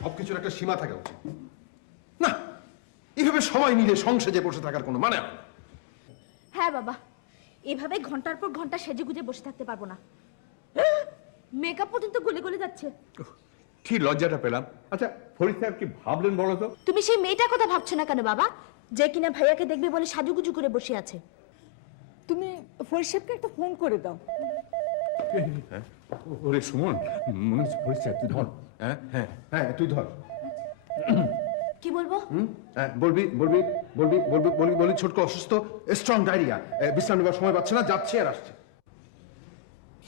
সবকিছুর একটা সীমা থাকা উচিত। না, এইভাবে সবাই মিলে সংসেজে বসে থাকার কোনো মানে হয় না। হ্যাঁ বাবা, এভাবে ঘন্টার পর ঘন্টা সেজে গুজে বসে থাকতে পারবো না। মেকআপ পর্যন্ত গলে গলে যাচ্ছে। কি লজ্জাটা পেলাম। আচ্ছা ফরিদ সাহেব কি ভাবলেন বলো তো? তুমি সেই মেয়েটার কথা ভাবছো না কেন বাবা, যে কিনা ভাইয়াকে দেখবে বলে সাজুগুজু করে বসে আছে? তুমি ফরিদ সাহেবকে একটা ফোন করে দাও। ওরে সুমন, মনে হচ্ছে ফরিদ সাহেব, তুই ধর। হ্যাঁ হ্যাঁ হ্যাঁ, তুই ধর। কি বলবো? হ্যাঁ, বলবি বলবি বলবি বলবি বলবি বলি ছোটকে অসুস্থ, স্ট্রং ডায়রিয়া, বিশ্রাম নেবার সময় পাচ্ছে না, যাচ্ছে আর আসছে।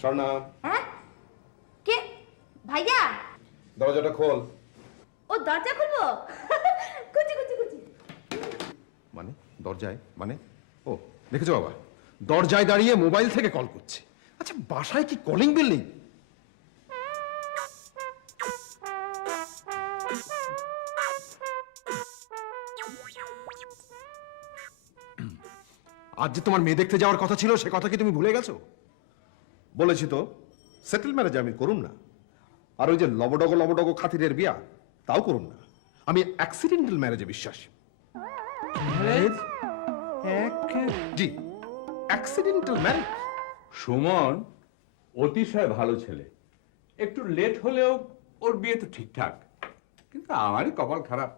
স্বর্ণা, হ্যাঁ কে? ভাইয়া দরজাটা খোল। ও দরজা খুলবো? কুচি কুচি কুচি। মানে দরজায় মানে? ও দেখেছো বাবা, দরজায় দাঁড়িয়ে মোবাইল থেকে কল করছে। আচ্ছা বাসায় কি কলিং বেল নেই? আজ যে তোমার মেয়ে দেখতে যাওয়ার কথা ছিল, সে কথা কি তুমি ভুলে গেছো? বলেছি তো সেটেল ম্যারেজ আমি করুম না, আর ওই যে লবডগো খাতিরের বিয়া তাও করুম না। আমি অ্যাক্সিডেন্টাল ম্যারেজে বিশ্বাসী। জি, অ্যাক্সিডেন্টাল ম্যারেজ। সুমন অতিশয় ভালো ছেলে, একটু লেট হলেও ওর বিয়ে তো ঠিকঠাক, কিন্তু আমারই কপাল খারাপ।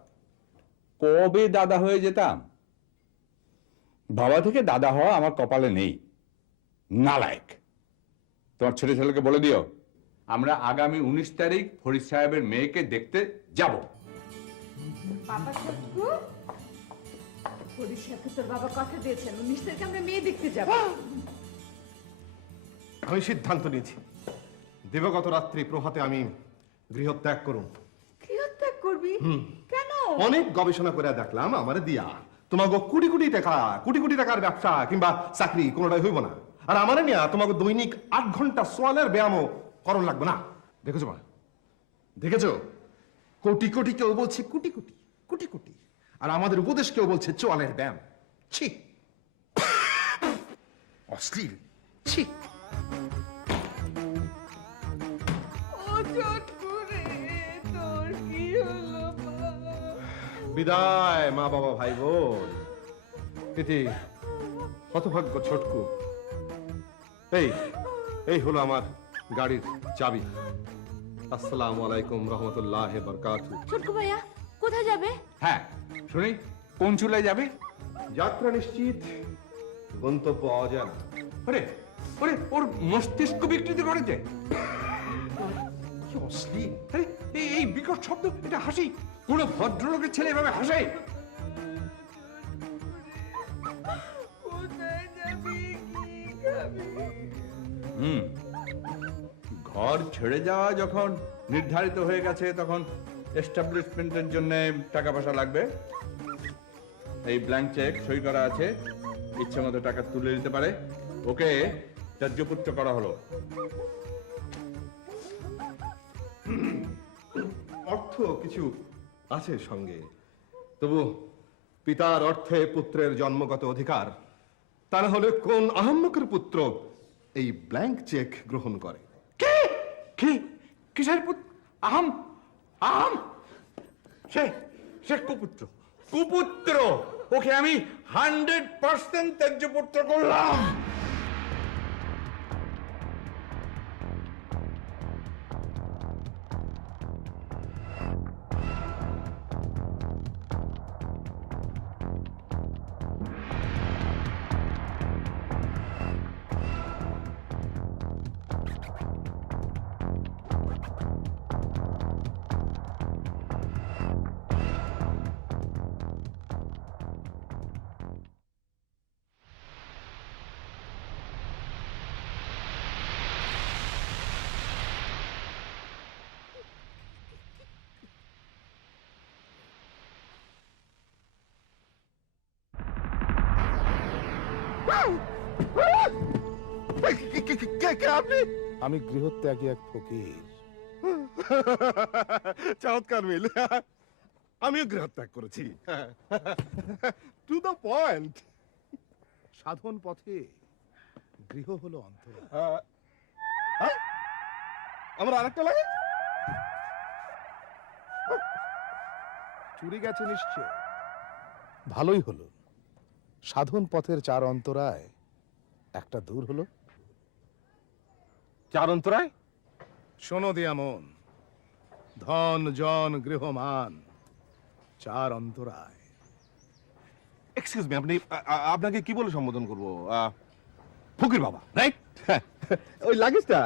কবে দাদা হয়ে যেতাম। বাবা থেকে দাদা হওয়া আমার কপালে নেই। নালায়েক। তোমার ছোট ছেলেকে বলে দিও আমরা আগামী 19 তারিখ ফরিদ সাহেবের মেয়েকে দেখতে যাব। বাবা সত্যি ফরিদ সাহেবকে তোর বাবা কথা দিয়েছেন 19 তারিখে আমরা মেয়ে দেখতে যাব। আমি সিদ্ধান্ত নিয়েছি, দিবাগত রাত্রি প্রভাতে আমি গৃহত্যাগ করুম। গৃহত্যাগ করবি? কেন? অনেক গবেষণা করে দেখলাম আমার দিয়া তোমাকে কোটি কোটি টাকার ব্যবসা কিংবা চাকরি কোনোটাই হইব না, আর আমার নিয়া তোমাকে দৈনিক 8 ঘন্টা সোয়ালের ব্যায়ামও করণ লাগবে না। দেখেছো মা, দেখেছো? কোটি কোটি কেউ বলছে কোটি কোটি কোটি কোটি, আর আমাদের উপদেশ কেউ বলছে চোয়ালের ব্যায়াম। ছি, অশ্লীল, ছি। তোর কি হলো? বিদায় মা বাবা ভাই বোন। প্রীতি, হতভাগ্য ছোটকু। এই এই হলো আমার গাড়ির চাবি। আসসালামু আলাইকুম রহমতুল্লাহ বারকাতুহু। ছোটকু ভাইয়া কোথায় যাবে? হ্যাঁ শুনি, কোন চুলায় যাবে? যাত্রা নিশ্চিত, গন্তব্য অজানা। ওরে ওরে, ওর মস্তিষ্ক বিকৃতি করেছে। কি অশ্লীল! আরে, এই বিকট শব্দ, এটা হাসি। কোন ভদ্রলোকের ছেলে এভাবে হাসে? ঘর ছেড়ে যাওয়া যখন নির্ধারিত হয়ে গেছে, তখন এস্টাবলিশমেন্টের জন্য টাকা পয়সা লাগবে। এই ব্ল্যাঙ্ক চেক সই করা আছে, ইচ্ছে মতো টাকা তুলে নিতে পারে। ওকে ত্যায্যপুত্র করা হলো। অর্থ কিছু আছে সঙ্গে, তবু পিতার অর্থে পুত্রের জন্মগত অধিকার। তা না হলে কোন আহম্মকের পুত্র এই ব্ল্যাঙ্ক চেক গ্রহণ করে? কে কি কিসের পুত্র? আহম আহম সে সে কুপুত্র, কুপুত্র। ওকে আমি 100% ত্যায্যপুত্র করলাম। আপনি? আমি গৃহত্যাগী এক ফকির। চমৎকার মিল। আমিও গৃহত্যাগ করেছি। To the point. সাধন পথে গৃহ হলো অন্তর। আমার আরেকটা লাগে। চুরি গেছে নিশ্চয়। ভালোই হলো, সাধন পথের 4 অন্তরায় একটা দূর হলো। চার অন্তরায়? শোনো দিয়া মন, ধন জন গৃহমান 4 অন্তরায়। এক্সকিউজ মি, আপনি আপনাকে কি বলে সম্বোধন করবো? ফকির বাবা, রাইট? ওই লাগেজটা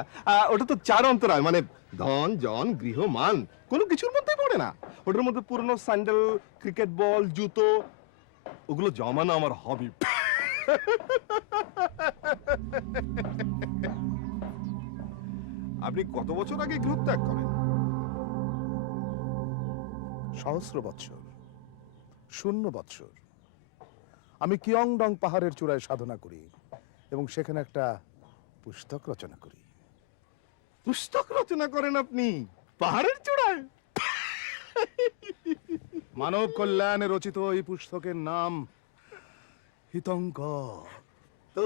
ওটা তো 4 অন্তরায়, মানে ধন জন গৃহ মান কোনো কিছুর মধ্যেই পড়ে না। ওটার মধ্যে পুরনো স্যান্ডেল, ক্রিকেট বল, জুতো, ওগুলো জমানো আমার হবি। আপনি কত বছর আগে গৃহত্যাগ করেন? সহস্র বৎসর, 0 বৎসর। আমি কিয়ংডং পাহাড়ের চূড়ায় সাধনা করি এবং সেখানে একটা পুস্তক রচনা করি। পুস্তক রচনা করেন আপনি পাহাড়ের চূড়ায়? মানব কল্যাণে রচিত এই পুস্তকের নাম হিতঙ্কর। তো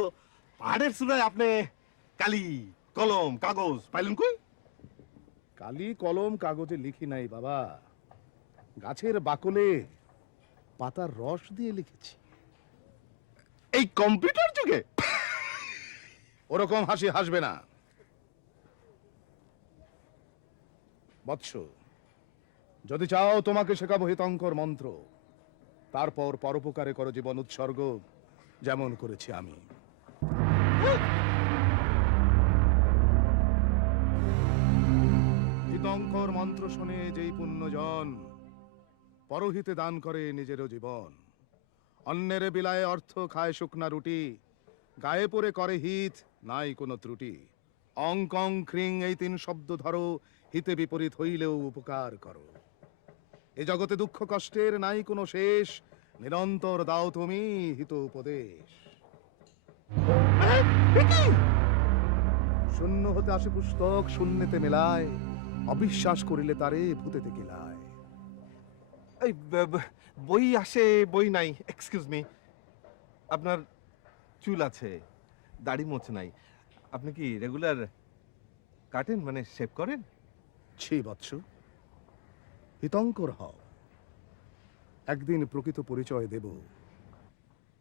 পাহাড়ের চূড়ায় আপনি কালি, কলম, কাগজ পাইলেন কই? কালি কলম কাগজে লিখি নাই বাবা, গাছের বাকলে পাতার রস দিয়ে লিখেছি। এই কম্পিউটার যুগে? ওরকম হাসি হাসবে না বৎস। যদি চাও তোমাকে শেখাবো হিতঙ্কর মন্ত্র, তারপর পরোপকারে করো জীবন উৎসর্গ, যেমন করেছি আমি। হিতঙ্কর মন্ত্র শুনে যেই পুণ্যজন পরহিতে দান করে নিজেরও জীবন, অন্যের বিলায় অর্থ খায় শুকনা রুটি, গায়ে পড়ে করে হিত নাই কোনো ত্রুটি। অং কং ক্রিং এই 3 শব্দ ধরো, হিতে বিপরীত হইলেও উপকার করো। এ জগতে দুঃখ কষ্টের নাই কোনো শেষ, নিরন্তর দাও তুমি হিত উপদেশ। শূন্য হতে আসে পুস্তক, শূন্যতে মেলায়, অবিশ্বাস করিলে তারে ভূতেতে গেলায়। এই বই আসে বই নাই। এক্সকিউজ মি, আপনার চুল আছে, দাড়ি মোছ নাই, আপনি কি রেগুলার কাটেন, মানে শেভ করেন? ছি বৎস, হিতঙ্কর হও, একদিন প্রকৃত পরিচয় দেব।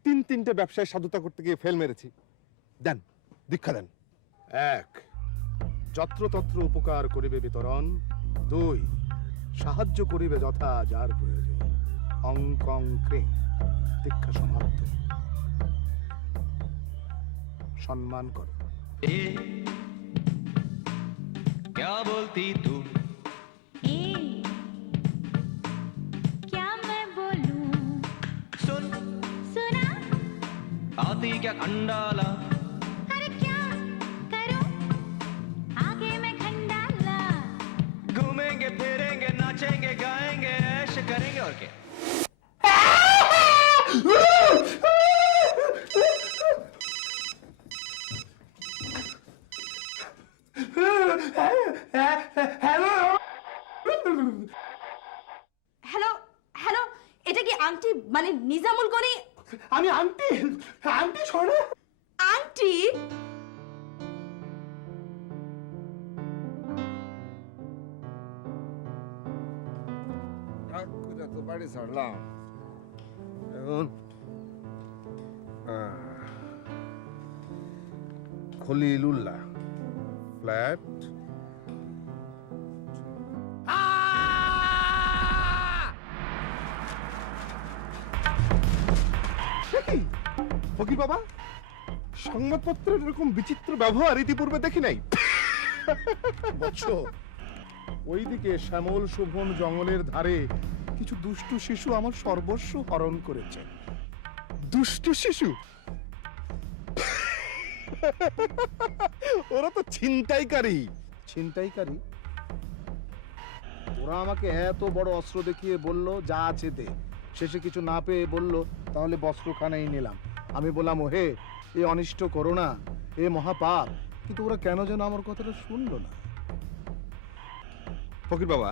3টে ব্যবসায় সাধুতা করতে গিয়ে ফেল মেরেছি। দেন, দীক্ষা দেন। 1 যত্রতত্র উপকার করিবে বিতরণ, 2 সাহায্য করিবে যথা যার প্রয়োজন। অং কং ক্রিং দীক্ষা সমাপ্ত। সম্মান করো। क्या बोलती तू? क्या मैं बोलूं? सुन सुना? आती क्या खंडाला? अरे क्या करूं? आगे मैं खंडाला। घूमेंगे फिरेंगे नाचेंगे गाएंगे ऐश करेंगे और क्या। হ্যালো হ্যালো, এটা কি আন্টি মানে নিজামুল গনি? আমি আন্টি, আন্টি শোনো। আন্টি? তো বাড়ি ছাড়লাম এখন। খলিলুল্লাহ ফ্ল্যাট। ফকির বাবা, সংবাদপত্রের এরকম বিচিত্র ব্যবহার ইতিপূর্বে দেখি নাই। বৎস, ওইদিকে শ্যামল শোভন জঙ্গলের ধারে কিছু দুষ্টু শিশু আমার সর্বস্ব হরণ করেছে। দুষ্ট শিশু? ওরা তো ছিনতাইকারী। ছিনতাইকারী? ওরা আমাকে এত বড় অস্ত্র দেখিয়ে বলল যা আছে দে, শেষে কিছু না পেয়ে বলল তাহলে বস্ত্রখানাই নিলাম। আমি বললাম ওহে, এ অনিষ্ট করো না, এ মহাপাপ। কিন্তু ওরা কেন যেন আমার কথাটা শুনলো না। ফকির বাবা,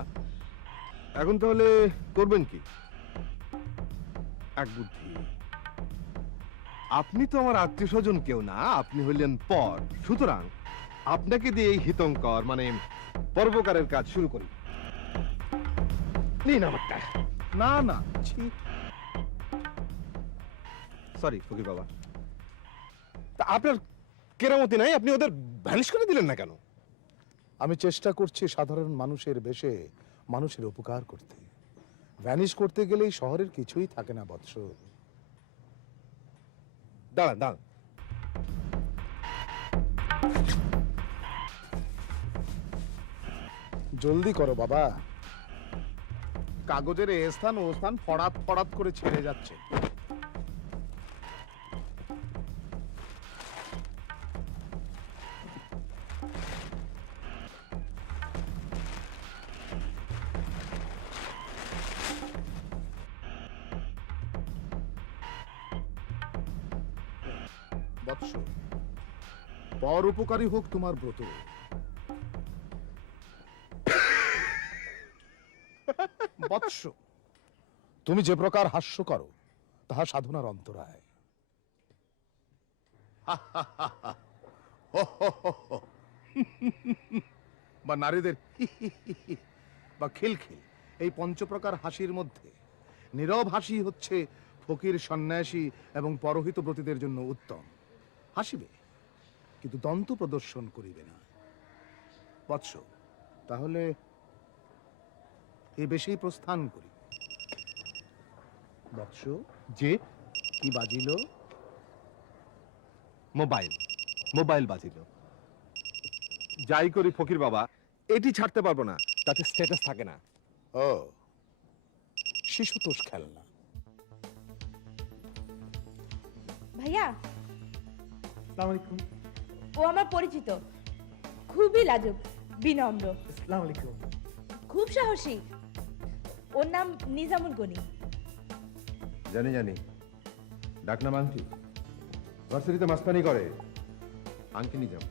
এখন তাহলে করবেন কি? এক বুদ্ধি, আপনি তো আমার আত্মীয় স্বজন কেউ না, আপনি হইলেন পর। সুতরাং আপনাকে দিয়ে এই হিতঙ্কর মানে পরোপকারের কাজ শুরু করি। নিন আমারটা। না না, ছি। সরি ফকির বাবা, তা আপনার কেরামতি নাই, আপনি ওদের ভ্যানিশ করে দিলেন না কেন? আমি চেষ্টা করছি সাধারণ মানুষের বেশে মানুষের উপকার করতে। ভ্যানিশ করতে গেলেই শহরের কিছুই থাকে না বৎস। দাঁড়ান দাঁড়ান, জলদি করো বাবা, কাগজের এ স্থান ও স্থান ফড়াত ফড়াত করে ছেড়ে যাচ্ছে। বৎস, পর উপকারী হোক তোমার ব্রত। বৎস, তুমি যে প্রকার হাস্য করো তাহা সাধনার অন্তরায়। বা নারীদের বা খিলখিল, এই পঞ্চপ্রকার হাসির মধ্যে নীরব হাসি হচ্ছে ফকির, সন্ন্যাসী এবং পরহিত ব্রতীদের জন্য উত্তম। হাসিবে কিন্তু দন্ত প্রদর্শন করিবে না। বৎস, তাহলে এই বেশি প্রস্থান করি। বৎস, যে কি বাজিল? মোবাইল, মোবাইল বাজিল। যাই করি ফকির বাবা, এটি ছাড়তে পারবো না, তাতে স্ট্যাটাস থাকে না। ও, শিশুতোষ খেলনা। ভাইয়া, আসসালামু আলাইকুম। ও আমার পরিচিত, খুবই লাজুক, বিনম্র, আসসালামু আলাইকুম। খুব সাহসী। ওর নাম নিজামুল গনি। জানি জানি, ডাকনাম আংটি। ভার্সিটিতে মাস্তানি করে, আংটি নিজাম।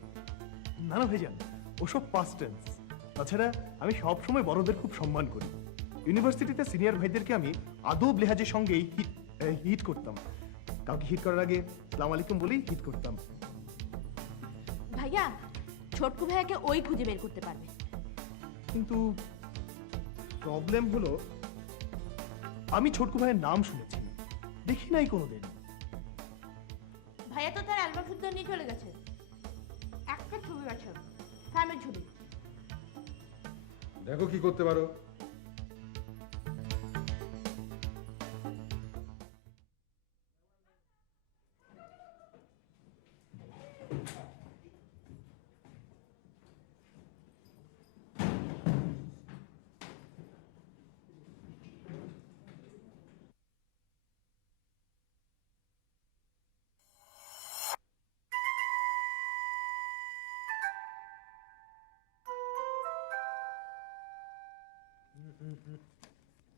না না ভাইজান, ওসব পাস্ট টেন্স। তাছাড়া আমি সব সময় বড়দের খুব সম্মান করি। ইউনিভার্সিটিতে সিনিয়র ভাইদেরকে আমি আদব লেহাজের সঙ্গেই হিট করতাম। কাউকে হিট করার আগে আসসালামু আলাইকুম বলেই হিট করতাম। ভাইয়া, ছোটকু ভাইয়াকে ওই খুঁজে বের করতে পারবে। কিন্তু প্রবলেম হলো, আমি ছোটকু ভাইয়ের নাম শুনেছি, দেখি নাই কোনোদিন। ভাইয়া তো তার অ্যালবাম শুদ্ধ নিয়ে চলে গেছে। একটা ছবি আছে, ফ্যামিলি ছবি। দেখো কি করতে পারো।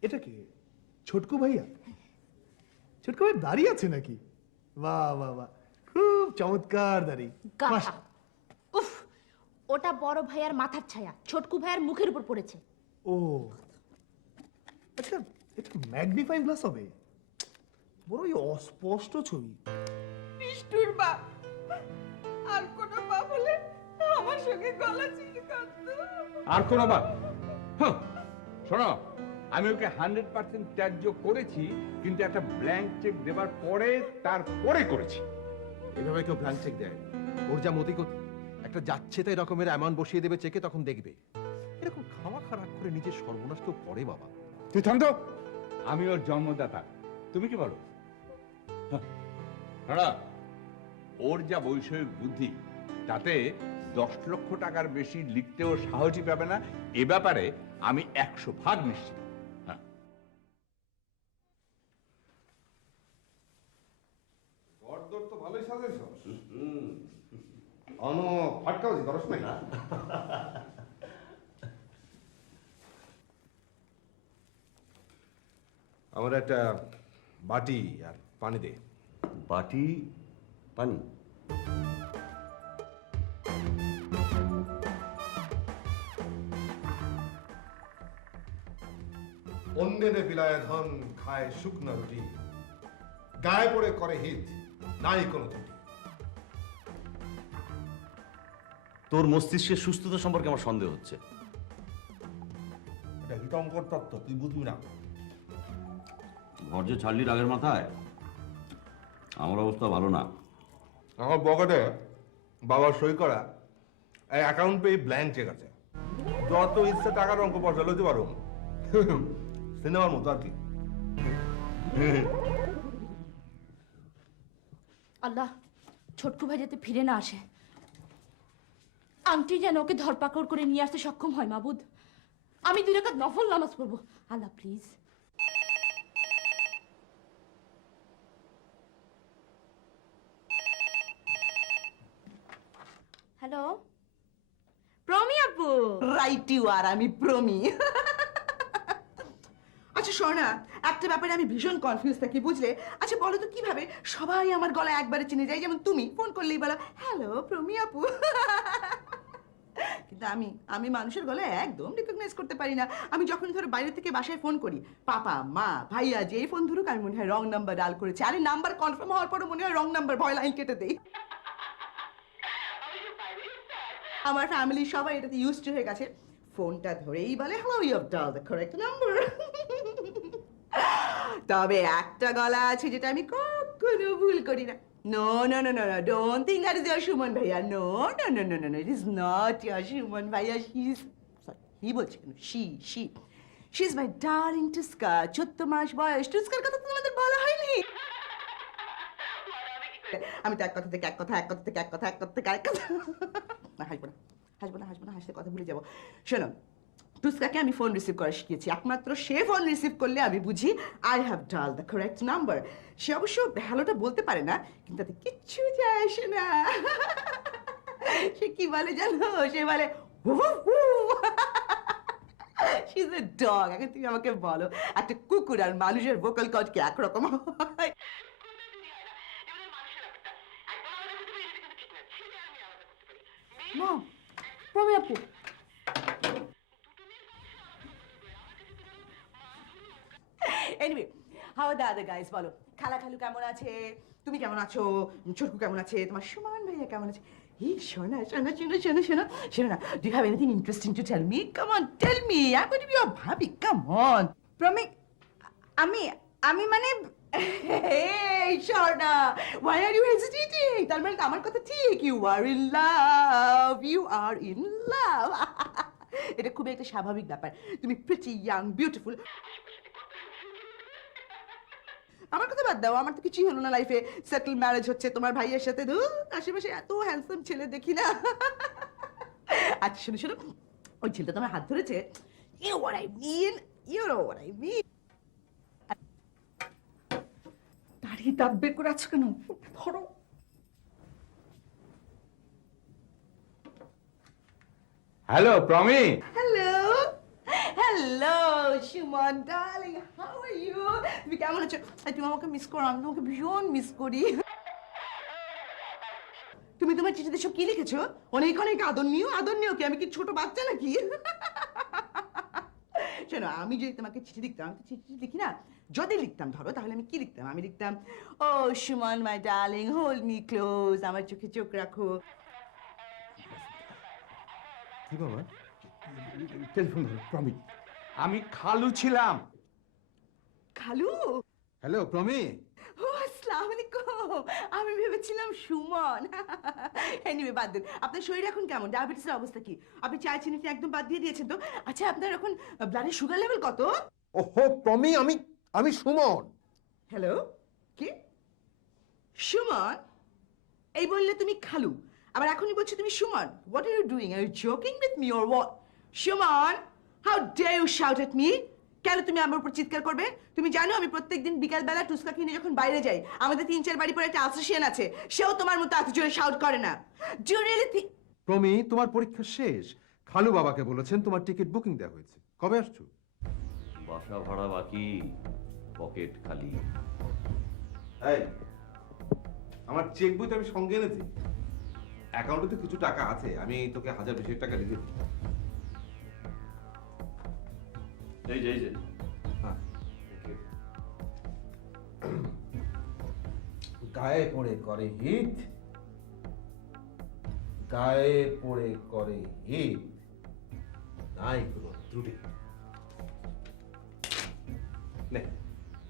এটা কি ছোটকু ভাইয়া? ছোটকু ভাই দাঁড়িয়ে আছে নাকি? বাহ বাহ বাহ, খুব চমৎকার দাড়ি। গাধা। উফ, ওটা বড় ভাইয়ার মাথার ছায়া, ছোটকু ভাইয়ার মুখের উপর পড়েছে। ও আচ্ছা, এটা ম্যাগনিফাইং গ্লাস হবে? বড়ই অস্পষ্ট ছবি। নিষ্ঠুর বাপ, আর কোনো বাপ হলে আমার সঙ্গে গলা চিনি কাটতো। আর কোনো বাদ? হ্যাঁ, শোনো, আমি ওকে 100% ত্যায্য করেছি, কিন্তু একটা ব্ল্যাঙ্ক চেক দেবার পরে তারপরে করেছি। এভাবে কেউ ব্ল্যাঙ্ক চেক দেয়? ওর যা মতি গতি, একটা যাচ্ছে তাই রকমের অ্যামাউন্ট বসিয়ে দেবে চেকে, তখন দেখবে। এরকম খাওয়া খারাপ করে নিজের সর্বনাশ কেউ করে বাবা? তুই থাম তো, আমি ওর জন্মদাতা, তুমি কি বলো? হ্যাঁ, ওর যা বৈষয়িক বুদ্ধি, তাতে 10 লক্ষ টাকার বেশি লিখতেও সাহসী পাবে না। এ ব্যাপারে আমি 100% নিশ্চিত। হ্যাঁ, গড়দর তো ভালোই সাজেছ। অনো ফাটকাওজি দরস নাই। আমার একটা বাটি আর পানি দে। বাটি পানি? অন্যের বিলায় ধন খায় শুকনা রুটি, গায়ে পড়ে করে হিত, নাই কোনো ত্রুটি। তোর মস্তিষ্কের সুস্থতা সম্পর্কে আমার সন্দেহ হচ্ছে। এটা হিতঙ্কর তত্ত্ব, তুই বুঝবি না। ঘর যে ছাড়লি রাগের মাথায়, আমার অবস্থা ভালো না। আমার পকেটে বাবার সই করা এই অ্যাকাউন্ট পে ব্ল্যাঙ্ক চেক আছে, যত ইচ্ছে টাকার অঙ্ক পয়সা লইতে পারো, সিনেমার মতো আর কি। আল্লাহ, ছোটকু ভাই যাতে ফিরে না আসে, আংটি যেন ওকে ধরপাকড় করে নিয়ে আসতে সক্ষম হয় মাবুদ। আমি 2 রাকাত নফল নামাজ পড়বো, আল্লাহ প্লিজ। হ্যালো, প্রমি আপু। রাইট ইউ আর, আমি প্রমি। আচ্ছা শোনা, একটা ব্যাপারে আমি ভীষণ কনফিউজ থাকি বুঝলে। আচ্ছা বলো তো কিভাবে সবাই আমার গলা একবারে চিনে যায়, যেমন তুমি ফোন করলেই বলো হ্যালো প্রমি আপু। কিন্তু আমি মানুষের গলায় একদম রিকগনাইজ করতে পারি না। আমি যখন ধরো বাইরে থেকে বাসায় ফোন করি, পাপা মা ভাইয়া যেই ফোন ধরুক আমি মনে হয় রং নাম্বার ডাল করেছি। আরে নাম্বার কনফার্ম হওয়ার পরও মনে হয় রং নাম্বার, ভয় লাইন কেটে দেই। আমার ফ্যামিলি সবাই এটাতে ইউজড হয়ে গেছে, ফোনটা ধরেই বলে hello you have dialed the correct number. তবে একটা গলা আছে যেটা আমি কখনো ভুল করি না। No no no no don't think that is your Suman ভাইয়া। No no no no no it is not your Suman ভাইয়া। হি বলছে কেন, she is my darling Tuska. 14 মাস বয়স, টুস্কার কথা তো তোমাদের বলা হয়নি। আমি তো এক কথা থেকে এক কথা, এক কথা থেকে এক কথা, এক কথা থেকে আরেক কথা। না হাসবো না, হাসলে কথা ভুলে যাবো। শোনো, টুস্কাকে আমি ফোন রিসিভ করা শিখিয়েছি, একমাত্র সে ফোন রিসিভ করলে আমি বুঝি I have dialed the correct number. সে অবশ্য হ্যালোটা বলতে পারে না, কিন্তু তাতে কিচ্ছু যায় আসে না। সে কি বলে জানো, সে বলে শি ইজ এ ডগ। এখন তুমি আমাকে বলো, একটা কুকুর আর মানুষের ভোকাল কর্ড কি একরকম হয়? মা, প্রমি আপু। Anyway, how are the other guys? বলো, খালা খালু কেমন আছে, তুমি কেমন আছো, ছোটকু কেমন আছে, তোমার সুমন ভাইয়া কেমন আছে? এই শোনা না, do you have anything interesting to tell me? Come on, tell me, I am going to be your bhabhi, come on. Promi, আমি মানে এই শোনা, why are you hesitating? তার মানে আমার কথা ঠিক, you are in love, you are in love. এটা খুবই একটা স্বাভাবিক ব্যাপার। তুমি প্রিটি ইয়াং বিউটিফুল। আমার কথা বাদ দাও, আমার তো কিছুই হলো না লাইফে। সেটেল ম্যারেজ হচ্ছে তোমার ভাইয়ের সাথে, আশেপাশে এত হ্যান্ডসাম ছেলে দেখি না। আচ্ছা শোনো, ওই ছেলেটা তোমার হাত ধরেছে, you know what I mean, you know what I mean. দাঁড়িয়ে দাঁত বের করে আছো কেন? ধরো। Hello Promi. Hello Suman darling, how are you? তুমি কেমন আছো? তুমি আমাকে মিস করো, আমি তোমাকে ভীষণ মিস করি। তুমি তোমার চিঠিতে সব কি লিখেছো? অনেক অনেক আদর নিও কি? আমি কি ছোট বাচ্চা নাকি? শোনো, আমি যদি তোমাকে চিঠি লিখতাম, আমি তো চিঠি লিখি না, যদি লিখতাম ধরো, তাহলে আমি কি লিখতাম? আমি লিখতাম ও Suman my darling, hold me close, আমার চোখে চোখ রাখো। কি বাবা? টেলিফোন ধরো প্রমি, আমি খালু ছিলাম। খালু? হ্যালো প্রমি। ও আসসালামু আলাইকুম, আমি ভেবেছিলাম সুমন। এনিওয়ে বাদ দিন, আপনার শরীর এখন কেমন? ডায়াবেটিসের অবস্থা কি? আপনি চা চিনিটা একদম বাদ দিয়ে দিয়েছেন তো? আচ্ছা আপনার এখন ব্লাডের সুগার লেভেল কত? ওহো প্রমি, আমি সুমন। হ্যালো, কি সুমন? এই বললে তুমি খালু, আবার এখনই বলছো তুমি Suman. What are you doing? Are you joking with me or what? Suman, how dare you shout at me? কেন তুমি আমার উপর চিৎকার করবে? তুমি জানো আমি প্রত্যেকদিন বিকালবেলা টুস্কাকে নিয়ে যখন বাইরে যাই, আমাদের 3-4 বাড়ি পরে একটা অ্যাসোসিয়েশন আছে, সেও তোমার মতো এত জোরে শাউট করে না। Do you really think? Promi, তোমার পরীক্ষা শেষ, খালু বাবাকে বলেছেন তোমার টিকিট বুকিং দেওয়া হয়েছে, কবে আসছো? বাসা ভাড়া বাকি, পকেট খালি। এই, আমার চেক বইটা আমি সঙ্গে এনেছি, অ্যাকাউন্টে তো কিছু টাকা আছে, আমি তোকে 1000-2000 টাকা লিখে দিই। এই যে হ্যাঁ, গায়ে পড়ে করে হিট, গায়ে পড়ে করে হিট, নাই কোনো ত্রুটি। নে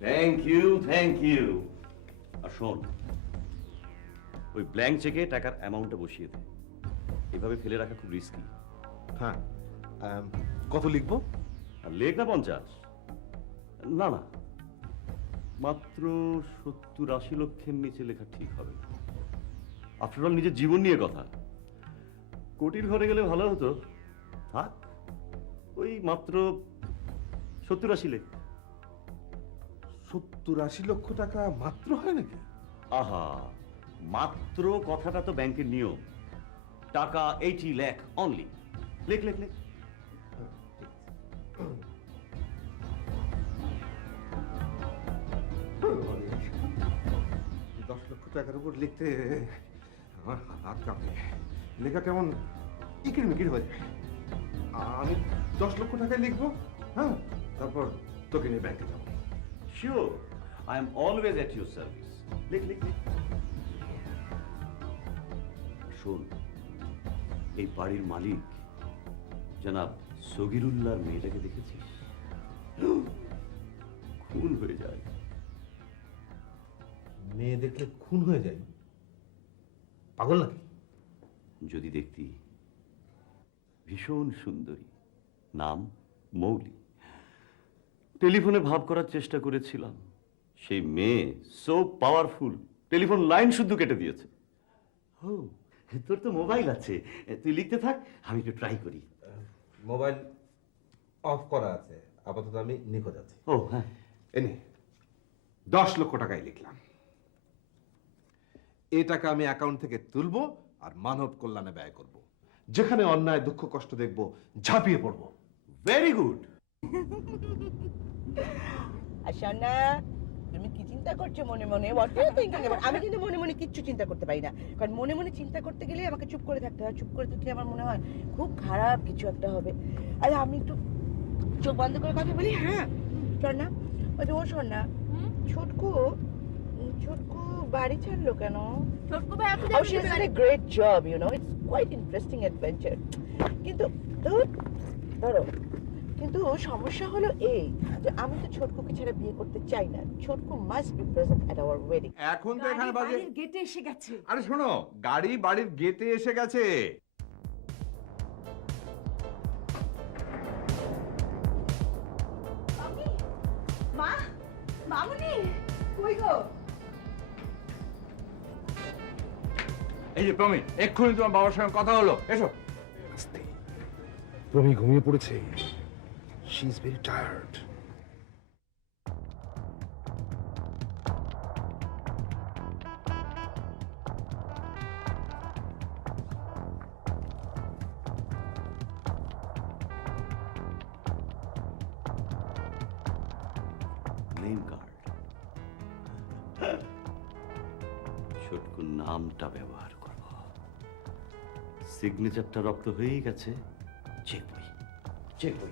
থ্যাংক ইউ। আর শোন, ওই ব্ল্যাঙ্ক চেকে টাকার অ্যামাউন্টটা বসিয়ে দে। এভাবে ফেলে রাখা খুব রিস্কি। হ্যাঁ, কত লিখবো? আর লেখ না 50? না না, মাত্র 70-80 লক্ষের নিচে লেখা ঠিক হবে না। আফটার অল নিজের জীবন নিয়ে কথা। কোটির ঘরে গেলে ভালো হতো। থাক, ওই মাত্র 70-80 লেখ। 70-80 লক্ষ টাকা মাত্র হয় নাকি? আহা, মাত্র কথাটা তো ব্যাংকের নিয়ম। টাকা 80 লাখ অনলি। লেখ লেখ লেখ। 10 লক্ষ টাকার উপর লিখতে আমার হাত কাঁপে। লেখা কেমন ইকির মিকির হয়ে যায়। আমি 10 লক্ষ টাকায় লিখবো, হ্যাঁ, তারপর তোকে নিয়ে ব্যাংকে যাবো। Sure, I am always at your service. লেখ লেখ লেখ। শোন, এই বাড়ির মালিক জনাব সগিরুল্লাহর মেয়েটাকে দেখেছিস? খুন হয়ে যায়। মেয়ে দেখলে খুন হয়ে যায়? পাগল নাকি? যদি দেখতি, ভীষণ সুন্দরী, নাম মৌলি। টেলিফোনে ভাব করার চেষ্টা করেছিলাম, সেই মেয়ে সো পাওয়ারফুল, টেলিফোন লাইন শুদ্ধ কেটে দিয়েছে। ও, তোর তো মোবাইল আছে, তুই লিখতে থাক, আমি একটু ট্রাই করি। মোবাইল অফ করা আছে, আপাতত আমি নিখোঁজ আছি। ও হ্যাঁ, এনে 10 লক্ষ টাকায় লিখলাম। এই টাকা আমি অ্যাকাউন্ট থেকে তুলবো আর মানব কল্যাণে ব্যয় করব। যেখানে অন্যায় দুঃখ কষ্ট দেখবো, ঝাঁপিয়ে পড়বো। Very good. আশানা, তুমি কি চিন্তা করছো মনে মনে? What are you thinking about? আমি কিন্তু মনে মনে কিচ্ছু চিন্তা করতে পারি না, কারণ মনে মনে চিন্তা করতে গেলে আমাকে চুপ করে থাকতে হয়। চুপ করে থাকলে আমার মনে হয় খুব খারাপ কিছু একটা হবে। আরে আমি একটু চোখ বন্ধ করে কথা বলি। হ্যাঁ, শোন না, ওই যে ও শোন না, ছোটকু বাড়ি ছাড়লো কেন? ছোটকু ভাই আপনি Oh, she's done a great job, you know. It's quite interesting adventure. কিন্তু ধরো, কিন্তু সমস্যা হলো এই যে আমি তো ছোটকুকে ছাড়া বিয়ে করতে চাই না। Chhotku must be present at our wedding. এখন তো এখানে বাজে। বাড়ির গেটে এসে গেছে। আরে শোনো, গাড়ি বাড়ির গেটে এসে গেছে। মা, মামুনি, কই গো? এই যে প্রমি, এক্ষুনি তোমার বাবার সঙ্গে কথা হলো, এসো। প্রমি ঘুমিয়ে পড়েছে। She is very tired. Name card. ছোটকুর নামটা ব্যবহার করব। সিগনেচারটা রক্ত হয়েই গেছে। চেক বই, চেক বই।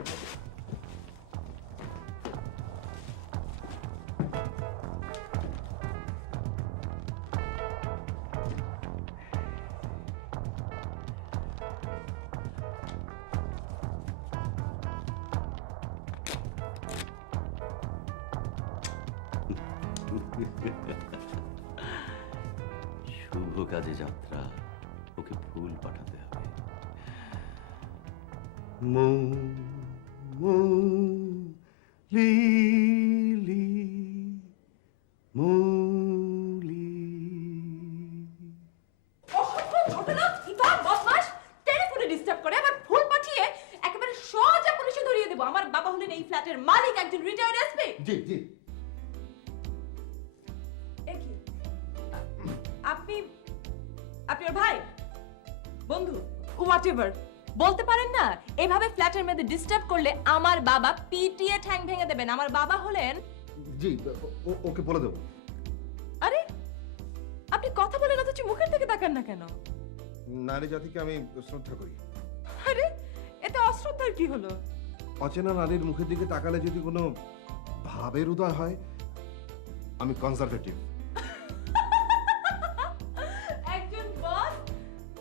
শুভ কাজে যাত্রা, ওকে ফুল পাঠাতে হবে। লিলি মৌলি। অসভ্য ঘটনা, ইতর বদমাশ, টেলিফোনে ডিস্টার্ব করে আবার ফুল পাঠিয়ে একেবারে সোজা পুলিশে ধরিয়ে দেব। আমার বাবা হলেন এই ফ্ল্যাটের মালিক, একজন রিটায়ার্ড এসপি। জি জি। কি আপনি আপনি ওর ভাই, বন্ধু, হোয়াটএভার বলতে পারেন না? এভাবে ফ্ল্যাটের মধ্যে ডিস্টার্ব করলে আমার বাবা পিটিয়ে ঠ্যাং ভেঙে দেবেন। আমার বাবা হলেন। জি, ওকে বলে দেবো। আরে আপনি কথা বলে কথা মুখের দিকে তাকান না কেন? নারী জাতিকে আমি শ্রদ্ধা করি। আরে এতে অশ্রদ্ধার কি হলো? অচেনা নারীর মুখের দিকে তাকালে যদি কোনো ভাবের উদয় হয়, আমি কনজারভেটিভ। একজন বস,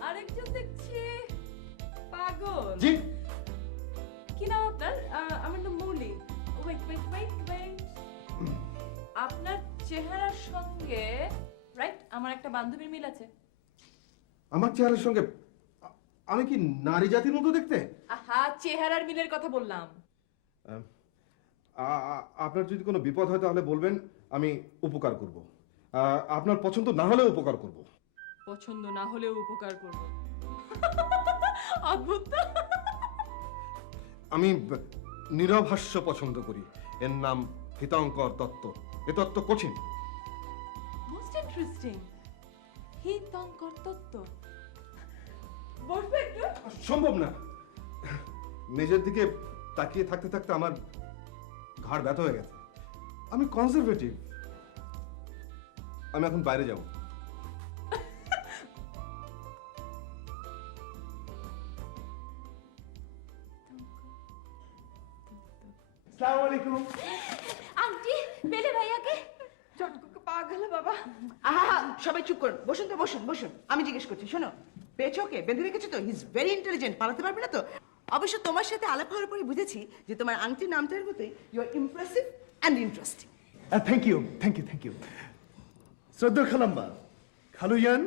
আরেকজন দেখছি পাগল। জি। কি নাম আপনার? আমার নাম Mouli. Wait wait wait wait. সঙ্গে রাইট আমার একটা বান্ধবীর মিল আছে। আমার চেহারার সঙ্গে আমি কি নারী জাতির মতো দেখতে? আহা, চেহারার মিলের কথা বললাম। আপনার যদি কোনো বিপদ হয় তাহলে বলবেন, আমি উপকার করব। আপনার পছন্দ না হলে উপকার করব। পছন্দ না হলেও উপকার করব। অদ্ভুত তো। আমি নিরভাষ্য পছন্দ করি। এর নাম হিতঙ্কর তত্ত্ব। এ তত্ত্ব কঠিন। Most interesting. হিতঙ্কর তত্ত্ব। বসবে একটু? সম্ভব না। মেজের দিকে তাকিয়ে থাকতে থাকতে আমার ঘাড় ব্যথা হয়ে গেছে। আমি কনজারভেটিভ। আমি এখন বাইরে যাব। আসসালামু আলাইকুম। আন্টি পেলে ভাইয়াকে? চটকুকে পাওয়া গেল বাবা। আহা, সবাই চুপ করুন, বসুন তো, বসুন বসুন। আমি জিজ্ঞেস করছি, শোনো, পেয়েছো ওকে? বেঁধে রেখেছো তো? হি ইজ ভেরি ইন্টেলিজেন্ট, পালাতে পারবে না তো? অবশ্য তোমার সাথে আলাপ হওয়ার পরে বুঝেছি যে তোমার আংটির নামটার মতোই you are impressive and interesting. Thank you, thank you, thank you. শ্রদ্ধা খালাম্বা, খালুজান,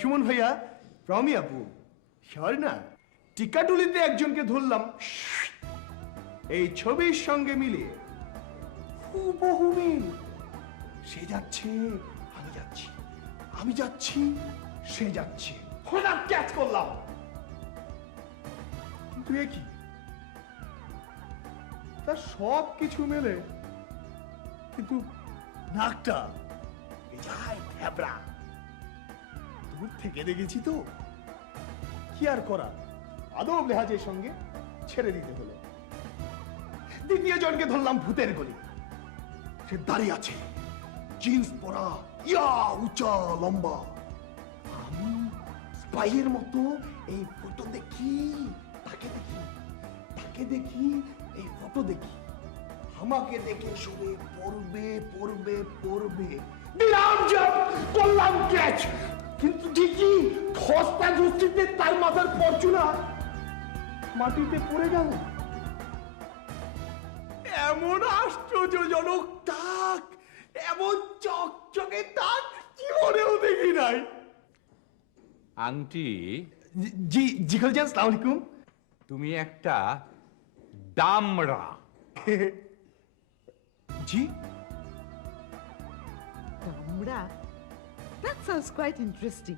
সুমন ভাইয়া, প্রমি আপু, স্বর্ণা, টিকাটুলিতে একজনকে ধরলাম এই ছবির সঙ্গে মিলিয়ে হুবহু মিল। সে যাচ্ছে, আমি যাচ্ছি, আমি যাচ্ছি, সে যাচ্ছে, হঠাৎ ক্যাচ করলাম। কিন্তু এ কি, তার সব কিছু মেলে, কিন্তু নাকটা বেজায় থ্যাবড়া। দূর থেকে দেখেছি তো, কি আর করা, আদব লেহাজের সঙ্গে ছেড়ে দিতে হলো। দ্বিতীয় জনকে ধরলাম ভূতের গলি। সে দাঁড়িয়ে আছে, জিন্স পরা, ইয়া উঁচা লম্বা। আমি স্পাইয়ের মতো এই ফটো দেখি, তাকে দেখি, তাকে দেখি, এই ফটো দেখি। আমাকে দেখে শুনে পড়বে পড়বে পড়বে, দিলাম জাম্প, করলাম ক্যাচ। কিন্তু ঠিকই ধস্তা ধস্তিতে তার মাথার ফরচুনার মাটিতে পড়ে গেল। এমন আশ্চর্যজনক তাক, এমন চকচকে তাক জীবনেও দেখি নাই। আংটি, জি জি খালজান, আসসালামু আলাইকুম। তুমি একটা দামড়া। জি, দামড়া? That sounds quite interesting.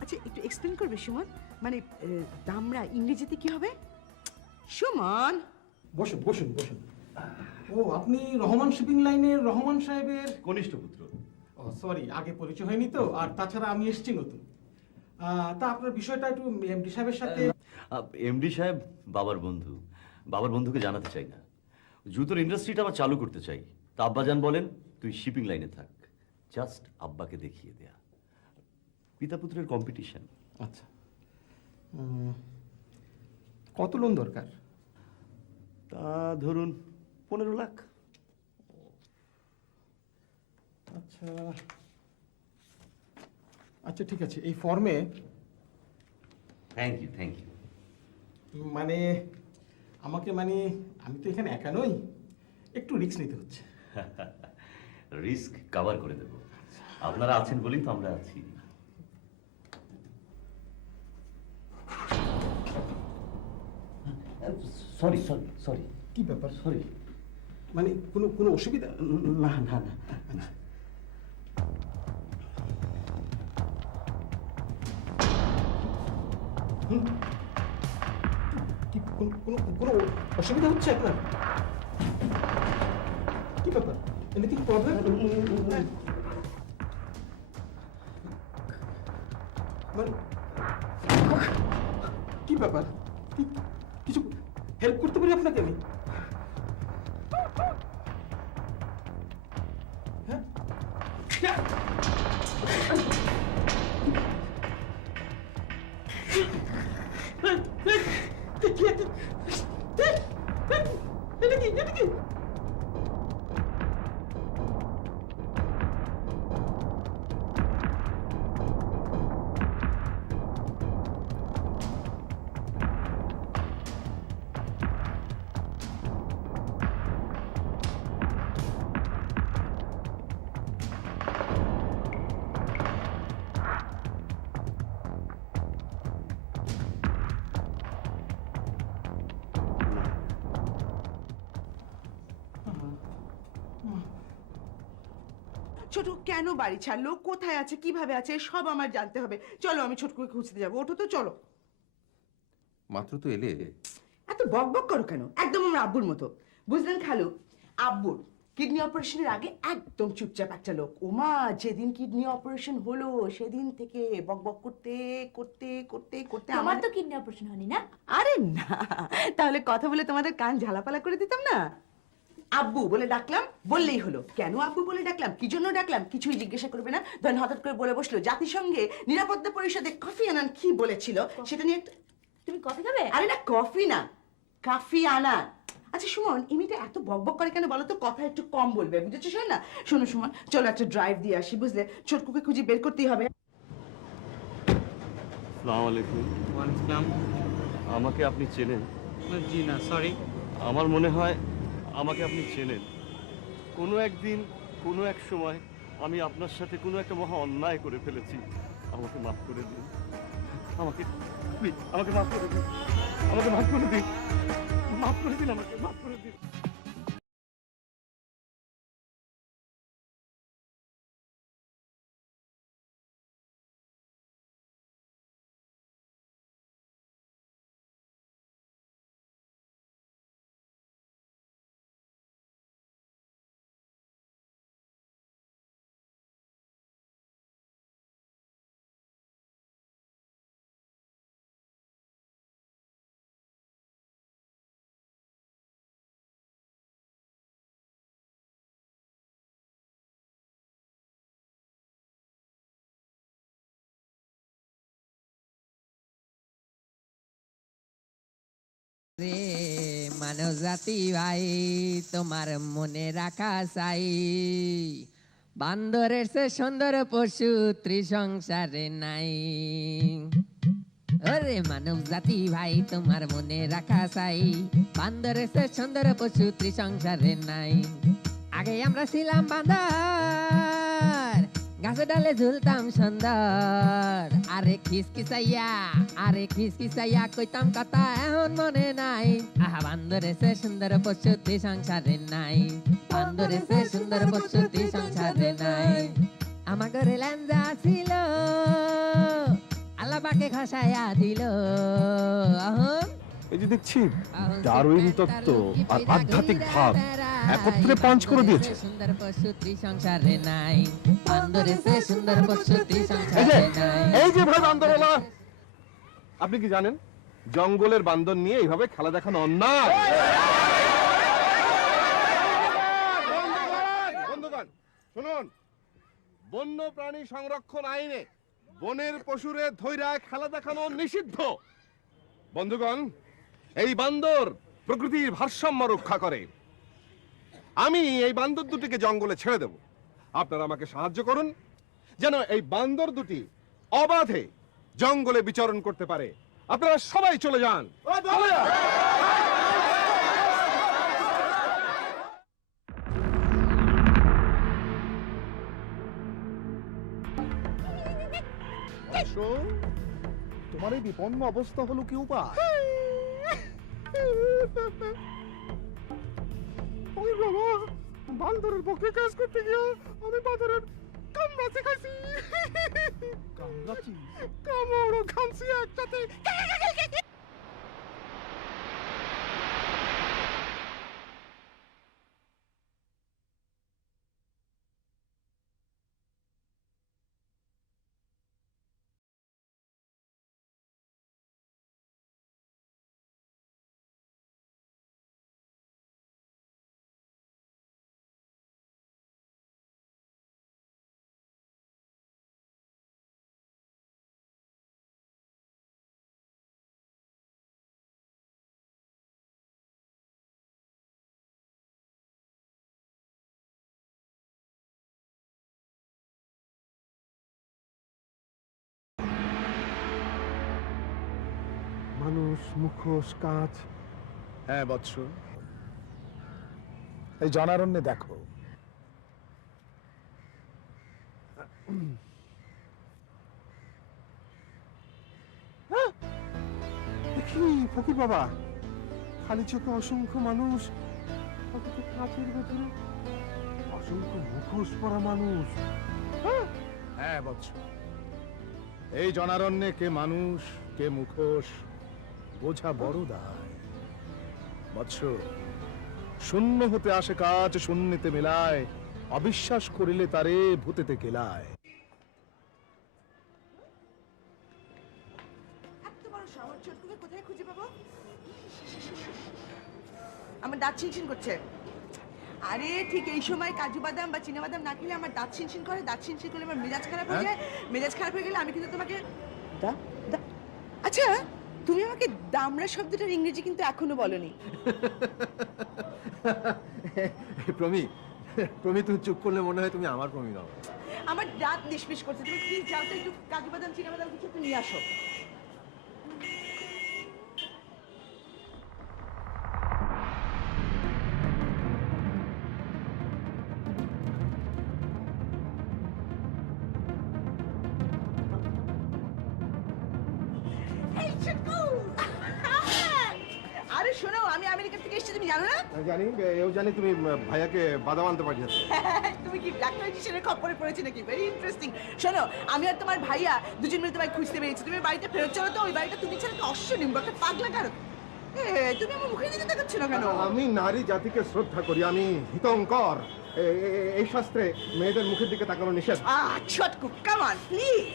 আচ্ছা, একটু এক্সপ্লেন করবে সুমন? মানে দামড়া ইংরেজিতে কি হবে? সুমন, বসুন বসুন বসুন। ও, আপনি রহমান শিপিং লাইনের রহমান সাহেবের? কনিষ্ঠ পুত্র। ও সরি, আগে পরিচয় হয়নি তো, আর তাছাড়া আমি এসেছি নতুন। তা আপনার বিষয়টা একটু এমডি সাহেবের সাথে। এমডি সাহেব বাবার বন্ধু। বাবার বন্ধুকে জানাতে চাই না। জুতোর ইন্ডাস্ট্রিটা আবার চালু করতে চাই। তা আব্বাজান বলেন তুই শিপিং লাইনে থাক। জাস্ট আব্বাকে দেখিয়ে দেয়া। পিতা পুত্রের কম্পিটিশন। আচ্ছা, কত লোন দরকার? তা ধরুন 15 লাখ। আচ্ছা আচ্ছা, ঠিক আছে। এই ফর্মে থ্যাংক ইউ, থ্যাংক ইউ। মানে আমাকে, মানে আমি তো এখানে একা নই, একটু রিস্ক নিতে হচ্ছে। রিস্ক কভার করে দেব। আপনারা আছেন বলেই তো আমরা আছি। Sorry sorry sorry. কি ব্যাপার? সরি। মানে কোনো কোনো অসুবিধা? না না না। আচ্ছা। কি কোনো অসুবিধা হচ্ছে আপনার? কি ব্যাপার? Anything problem? কি ব্যাপার? কিছু হেল্প করতে পারি আপনাকে আমি? হ্যাঁ? এটা কি? ছোট কেন বাড়ি ছাড়লো, কোথায় আছে, কিভাবে আছে, সব আমার জানতে হবে। চলো আমি ছোটকুকে খুঁজতে যাবো, ওঠো তো চলো। মাত্র তো এলে। এত বক বক করো কেন? একদম আমার আব্বুর মতো, বুঝলেন খালু? আব্বুর কিডনি অপারেশনের আগে একদম চুপচাপ একটা লোক। ওমা যেদিন কিডনি অপারেশন হলো সেদিন থেকে বক বক করতে করতে করতে করতে আমার তো কিডনি অপারেশন হয়নি না। আরে না, তাহলে কথা বলে তোমাদের কান ঝালাপালা করে দিতাম না। আব্বু বলে ডাকলাম, বললেই হলো। কেন আব্বু বলে ডাকলাম, কি জন্য ডাকলাম, কিছুই জিজ্ঞাসা করবে না। ধরেন হঠাৎ করে বলে বসলো জাতিসংঘে নিরাপত্তা পরিষদে কফি আনান কি বলেছিল সেটা নিয়ে একটা। তুমি কফি খাবে? আরে না, কফি না, কাফি আনান। আচ্ছা সুমন, এমনিতে এত বকবক করে কেন বলো তো? কথা একটু কম বলবে, বুঝেছো? শোন না, শোনো সুমন, চলো একটা ড্রাইভ দিয়ে আসি, বুঝলে? ছোটকুকে খুঁজে বের করতেই হবে। আসসালামু আলাইকুম। আমাকে আপনি চেনেন? জি না, সরি। আমার মনে হয় আমাকে আপনি চেনেন। কোনো একদিন কোনো এক সময় আমি আপনার সাথে কোনো একটা মহা অন্যায় করে ফেলেছি। আমাকে মাফ করে দিন। আমাকে প্লিজ আমাকে মাফ করে দিন। আমাকে মাফ করে দিন। মাফ করে দিন, আমাকে মাফ করে দিন। রে মানব জাতি ভাই, তোমার মনে রাখা চাই, বান্দরের সে সুন্দর পশু ত্রিসংসারে নাই। ওরে মানব জাতি ভাই, তোমার মনে রাখা চাই, বান্দরের সে সুন্দর পশু ত্রিসংসারে নাই। আগে আমরা ছিলাম বান্দর, গাছে ডালে ঝুলতাম সুন্দর, আরে খিসকিসাইয়া কইতাম কথা এখন মনে নাই। আহা বান্দরে সে সুন্দর পশু সংসারে নাই, বান্দরে সে সুন্দর পশু সংসারে নাই। আমার ঘরে ল্যাঞ্জা ছিল, আল্লাহ পাকে খসাইয়া দিল। এই যে দেখছি ডারউইন তত্ত্ব আর আধ্যাত্মিক ভাব একত্রে পাঞ্চ করে দিয়েছে। সুন্দর পশু সংসারে নাই, বান্দরে সে সুন্দর পশু সংসারে নাই। এই যে ভাই বান্দরওয়ালা, আপনি কি জানেন জঙ্গলের বান্দর নিয়ে এইভাবে খেলা দেখানো অন্যায়? বন্ধুগণ শুনুন, বন্য প্রাণী সংরক্ষণ আইনে বনের পশুরে ধৈর্য খেলা দেখানো নিষিদ্ধ। বন্ধুগণ, এই বান্দর প্রকৃতির ভারসাম্য রক্ষা করে। আমি এই বান্দর দুটিকে জঙ্গলে ছেড়ে দেব। আপনারা আমাকে সাহায্য করুন যেন এই বান্দর দুটি অবাধে জঙ্গলে বিচরণ করতে পারে। আপনারা সবাই চলে যান, চলে যান। তোমার এই বিপন্ন অবস্থা হলো কি উপায়? ওই বাবা, বান্দরের পক্ষে কাজ করতে গিয়ে আমি বান্দরের কামড়াতে খাইছি। কামড় খামছি একসাথে। মানুষ, মুখোশ, কাঁচ। হ্যাঁ বৎস, এই জনারণ্যে দেখো। দেখি ফকির বাবা, খালি চোখে অসংখ্য মানুষ, অথচ কাঁচের ভেতরে অসংখ্য মুখোশ পরা মানুষ। হ্যাঁ বৎস, এই জনারণ্যে কে মানুষ কে মুখোশ বোঝা বড় দায়। বৎস, শূন্য হতে আসে কাজ শূন্যতে মেলায়, অবিশ্বাস করিলে তারে ভূতেতে কেলায়। এত বড় শহর ছোটকুকে কোথায় খুঁজে পাবো? আমার দাঁত ছিনছিন করছে। আরে ঠিক এই সময় কাজু বাদাম বা চীনা বাদাম না খেলে আমার দাঁত ছিনছিন করে, দাঁত ছিনছিন করলে আমার মেজাজ খারাপ হয়ে যায়, মেজাজ খারাপ হয়ে গেলে আমি কিন্তু তোমাকে আচ্ছা, তুমি আমাকে দামড়া শব্দটার ইংরেজি কিন্তু এখনো বলনি। প্রমি, প্রমি তুমি চুপ করলে মনে হয় তুমি আমার প্রমি নাও। আমার দাঁত নিষ্পিস করছে, তুমি প্লিজ যাও তো একটু কাজু বাদাম চীনা বাদাম কিছু একটু নিয়ে আসো। এই ছোটকু! আরে শোনো, আমি আমেরিকা থেকে এসেছি, তুমি জানো না? জানি, এও জানি তুমি ভাইয়াকে বাদাম আনতে পাঠিয়েছো। তুমি কি ব্ল্যাক ম্যাজিশিয়ানের খপ্পরে পড়েছে নাকি? Very interesting. শোনো, আমি আর তোমার ভাইয়া দুজন মিলে তোমায় খুঁজতে বেরিয়েছি। তুমি বাড়িতে ফেরত চলো তো, ওই বাড়িটা তুমি ছাড়া একটা অশ্বনিম্ব, একটা পাগলা কারণ। তুমি আমার মুখে দিতে দেখাচ্ছ না কেন? আমি নারী জাতিকে শ্রদ্ধা করি, আমি হিতঙ্কর। এই শাস্ত্রে মেয়েদের মুখের দিকে তাকানো নিষেধ। Chhotku, come on please.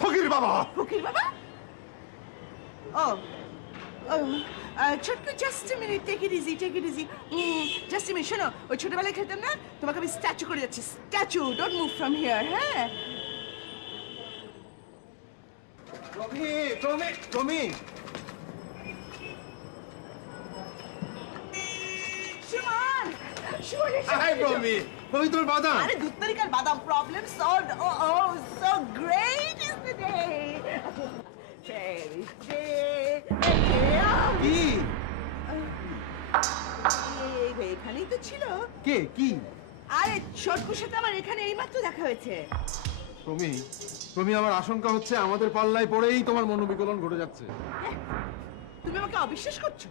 ফকির বাবা! ফকির বাবা? ও Chhotku, just a minute, take it easy, take it easy. Just a minute, শোনো, ওই ছোটবেলায় খেলতাম না, তোমাকে আমি স্ট্যাচু করে যাচ্ছি, statue. Don't move from here, হ্যাঁ? প্রমি, প্রমি, প্রমি। সুমন! সুমন, হাই প্রমি, প্রমি তোর বাদাম। আরে দুধ তরিকার বাদাম, problem solved. Oh, so great is the day. Fairy day. কি? এখানেই তো ছিল। কে? কি? আরে ছোটকুর সাথে আমার এখানে এইমাত্র দেখা হয়েছে। প্রমি, প্রমি, আমার আশঙ্কা হচ্ছে আমাদের পাল্লায় পড়েই তোমার মনোবিকলন ঘটে যাচ্ছে। তুমি আমাকে অবিশ্বাস করছো?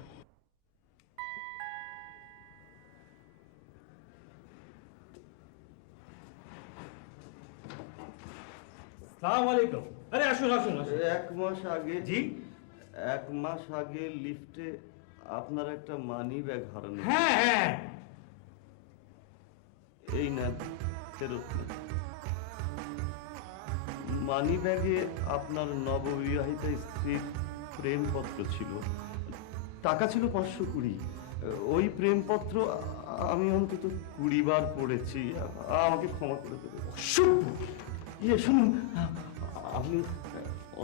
সালাম আলাইকুম। আরে আসুন আসুন আসুন। 1 মাস আগে 1 মাস আগে লিফটে আপনার একটা মানি ব্যাগ হারানো। হ্যাঁ হ্যাঁ, এই না, ফেরত নেন। মানি ব্যাগে আপনার নববিবাহিতা স্ত্রীর প্রেমপত্র ছিল, টাকা ছিল 520। ওই প্রেমপত্র আমি অন্তত 20 বার পড়েছি। আমাকে ক্ষমা করে দেবে। ইয়ে শুনুন, আপনি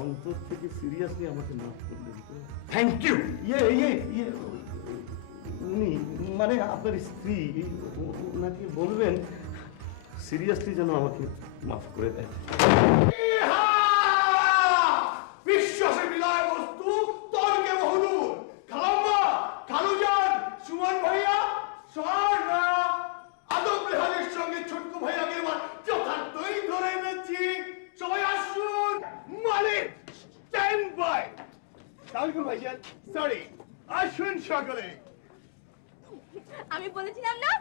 অন্তর থেকে সিরিয়াসলি আমাকে মাফ করলেন তো? Thank you. ইয়ে উনি মানে আপনার স্ত্রী, ওনাকে বলবেন সিরিয়াসলি যেন আমাকে মাফ করে দেয়। বিশ্বাসে বিলয় বস্তু তর্কে বহুদূর। খালাম্মা, খালুজান, সুমন ভাইয়া, সররা আদব রেহানের সঙ্গে ছোট্ট ভাইয়াকে এবার যথার্থই ধরে এনেছি। সবাই আসুন, মালিক স্ট্যান্ড বাই। সালামালাইকুম ভাইজান, সরি, আসুন সকলে। আমি বলেছিলাম না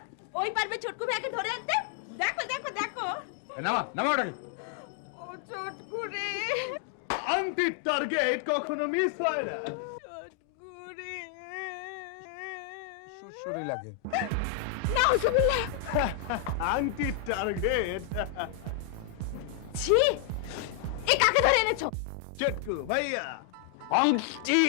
ওই পারবে ছোটকু ভাইকে ধরে আনতে। দেখো দেখো দেখো, নামা, নামা ওটাকে। ও ছোটকু রে, আংটির টার্গেট কখনো মিস হয় না। ছোটকু রে। সুরসুরি লাগে। নাউজুবিল্লাহ। আংটির টার্গেট ছি, এ কাকে ধরে এনেছো? চটকু ভাইয়া। আংটি।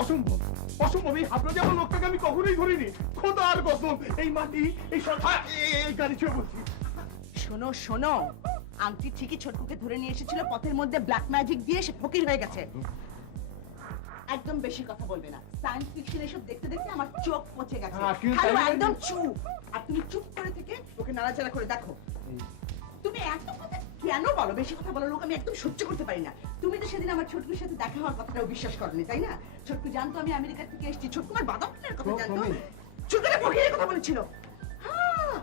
অসম্ভব, অসম্ভব। এই হাবড়া যেমন লোকটাকে আমি কখনোই ধরিনি। খোদার কসম, এই মাটি, এই সরকার, এই গাড়ি ছুঁয়ে বলছি। শোনো শোনো, আংটি ঠিকই ছোটকুকে ধরে নিয়ে এসেছিল, পথের মধ্যে ব্ল্যাক ম্যাজিক দিয়ে সে ফকির হয়ে গেছে। একদম বেশি কথা বলবে না। সায়েন্স ফিকশন এসব দেখতে দেখতে আমার চোখ পচে গেছে। খালু, একদম চুপ। আর তুমি চুপ করে থেকে ওকে নাড়াচাড়া করে দেখো। তুমি এত কথা কেন বলো? বেশি কথা বলো লোক আমি একদম সহ্য করতে পারি না। তুমি তো সেদিন আমার ছোটকুর সাথে দেখা হওয়ার কথাটাও বিশ্বাস করনি, তাই না? ছোটকু জানতো আমি আমেরিকা থেকে এসেছি, ছোটকু আমার বাদাম কেনার কথা জানতো, ছোটকুটা ফকিরের কথা বলেছিল। হ্যাঁ,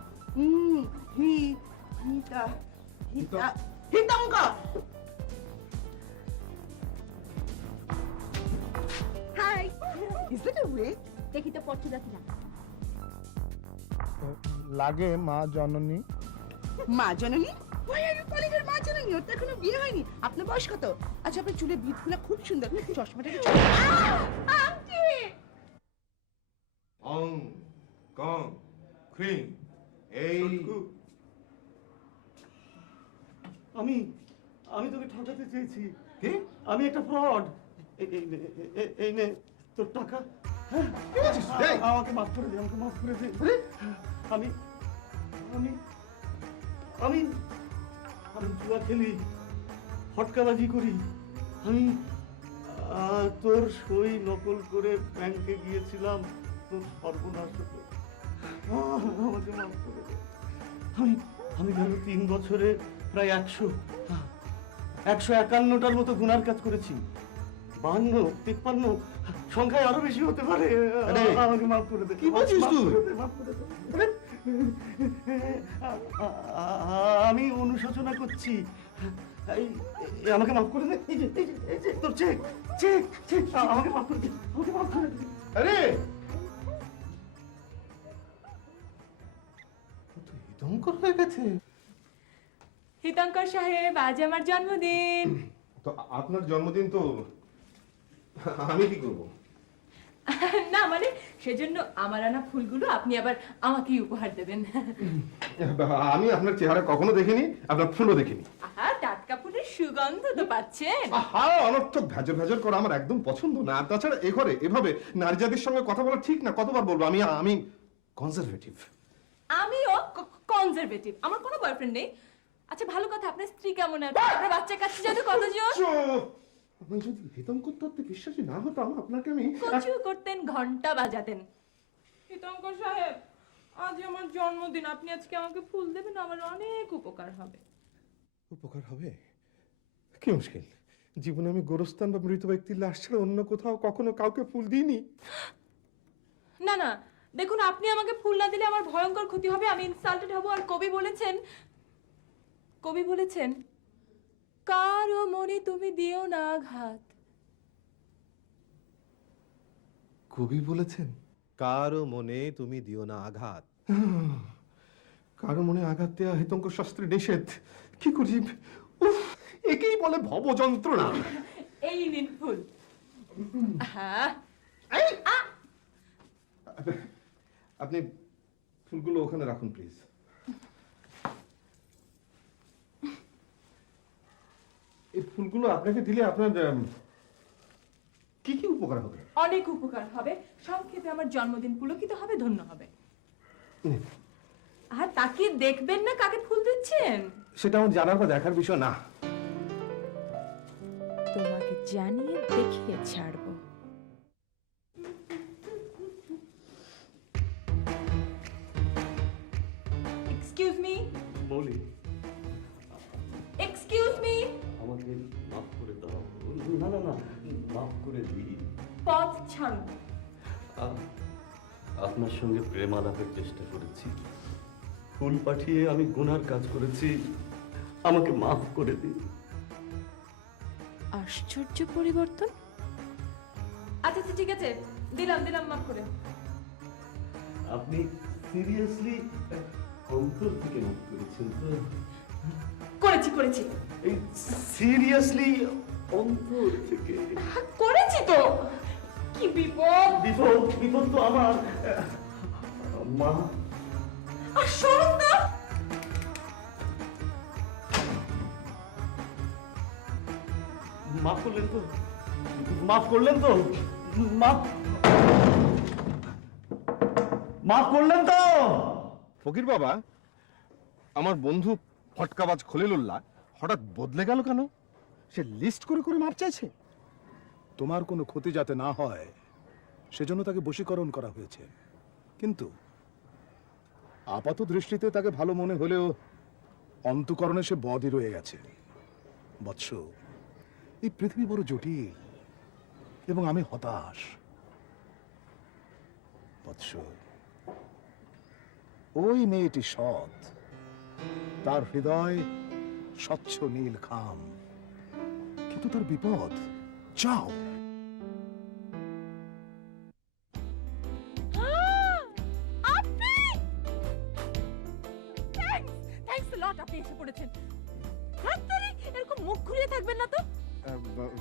হিতঙ্ক। Hi, is that a wig? দেখি তো পড়ছো নাকি না। লাগে মা জননী। মা জননী? Why are you calling her মা জননী? ওর তো এখনো বিয়ে হয়নি। আপনার বয়স কত? আচ্ছা, আপনার চুলের বিটগুলো খুব সুন্দর। চশমাটা একটু ছোট। আন্টি! অং কং ক্রিং এই আমি তোকে ঠকাতে চেয়েছি। কি? আমি একটা ফ্রড। এই নে তোর টাকা। কি বলছিস? এই! আমাকে মাফ করে দে, আমাকে মাফ করে দে। আমি আমি আমি আমি জুয়া খেলি, ফটকাবাজি করি। আমি তোর সই নকল করে ব্যাংকে গিয়েছিলাম, তোর সর্বনাশ হতো। আমাকে মাফ করে দে। আমি গেল 3 বছরে প্রায় 151টার মতো গুনার কাজ করেছি। 52, 53 সংখ্যায় আরো বেশি হতে পারে। আরে! আমাকে মাফ করে দে। কি বলছিস মাফ তুই? করে দে, মাফ করে দে। আমি অনুশোচনা করছি। আমাকে মাফ করে দে। এই যে তোর চেক চেক চেক আমাকে মাফ করে দে, আমাকে মাফ করে দে। আরে হিতঙ্কর হয়ে গেছে। হিতঙ্কর সাহেব, আজ আমার জন্মদিন। তো আপনার জন্মদিন তো আমি কি করব? না মানে সেজন্য আমার আনা ফুলগুলো আপনি আবার আমাকেই উপহার দেবেন। আমি আপনার চেহারা কখনো দেখিনি, আপনার ফুলও দেখিনি। আহা, টাটকা ফুলের সুগন্ধ তো পাচ্ছেন। আহা, অনর্থক ভেজর ভেজর করা আমার একদম পছন্দ না। আর তাছাড়া এ ঘরে এভাবে নারী জাতির সঙ্গে কথা বলা ঠিক না। কতবার বলবো? আমি কনজারভেটিভ। আমিও কনজারভেটিভ। আমার কোনো বয়ফ্রেন্ড নেই। আচ্ছা, ভালো কথা, আপনার স্ত্রী কেমন আছে? আপনার বাচ্চা কাচ্চা যত কতজন? আমি যদি হিতঙ্কর তত্ত্বে বিশ্বাসী না হতাম, আপনাকে আমি কচু করতেন, ঘন্টা বাজাতেন। হিতঙ্কর সাহেব, আজ আমার জন্মদিন, আপনি আজকে আমাকে ফুল দেবেন, আমার অনেক উপকার হবে। উপকার হবে? কি মুশকিল, জীবনে আমি গোরস্থান বা মৃত ব্যক্তির লাশ ছাড়া অন্য কোথাও কখনো কাউকে ফুল দিইনি। না না, দেখুন, আপনি আমাকে ফুল না দিলে আমার ভয়ঙ্কর ক্ষতি হবে, আমি ইনসাল্টেড হব। আর কবি বলেছেন কারো মনে তুমি দিও না আঘাত। কবি বলেছেন কারো মনে তুমি দিও না আঘাত। কারো মনে আঘাত দেওয়া হিতঙ্কর শাস্ত্রে নিষেধ। কি করি? উফ, একেই বলে ভব যন্ত্রণা। এই নিন ফুল। হ্যাঁ, আপনি ফুলগুলো ওখানে রাখুন প্লিজ। এই ফুলগুলো আপনাকে দিলে আপনার কি কি উপকার হবে? অনেক উপকার হবে। সংক্ষেপে আমার জন্মদিন পুলকিত হবে, ধন্য হবে। আর তাকে দেখবেন না কাকে ফুল দিচ্ছেন? সেটা আমার জানার বা দেখার বিষয় না। তোমাকে জানিয়ে দেখিয়ে ছাড়বো। এক্সকিউজ মি, মৌলি, এক্সকিউজ মি। আমাকে মাফ করে দাও। না না না, মাফ করে দিই। পথ ছাড়ুন। আপনার সঙ্গে প্রেম আলাপের চেষ্টা করেছি, ফুল পাঠিয়ে আমি গুনার কাজ করেছি, আমাকে মাফ করে দিন। আশ্চর্য পরিবর্তন। আচ্ছা আচ্ছা, ঠিক আছে, দিলাম মাফ করে। আপনি সিরিয়াসলি অন্তর থেকে মাফ করেছেন তো? করেছি। এই সিরিয়াসলি অন্তর থেকে? করেছি তো। কি বিপদ! বিপদ তো আমার মা। আর শুনুন না, মাফ করলেন তো? মাফ করলেন তো? মাফ করলেন তো? ফকির বাবা, আমার বন্ধু ফটকাবাজ খলিলুল্লাহ হঠাৎ বদলে গেল কেন? সে লিস্ট করে করে মাপ চাইছে। তোমার কোনো ক্ষতি যাতে না হয় সেজন্য তাকে বশীকরণ করা হয়েছে। কিন্তু আপাত দৃষ্টিতে তাকে ভালো মনে হলেও অন্তঃকরণে সে বদই রয়ে গেছে। বৎস, এই পৃথিবী বড় জটিল এবং আমি হতাশ। বৎস, ওই মেয়েটি সৎ, তার হৃদয় স্বচ্ছ নীল খাম, কিন্তু তার বিপদ। যাও। আপনি গড আপনি এসে পড়েছেন ডাক্তারি এরকম মুখ ঘুরিয়ে থাকবেন না তো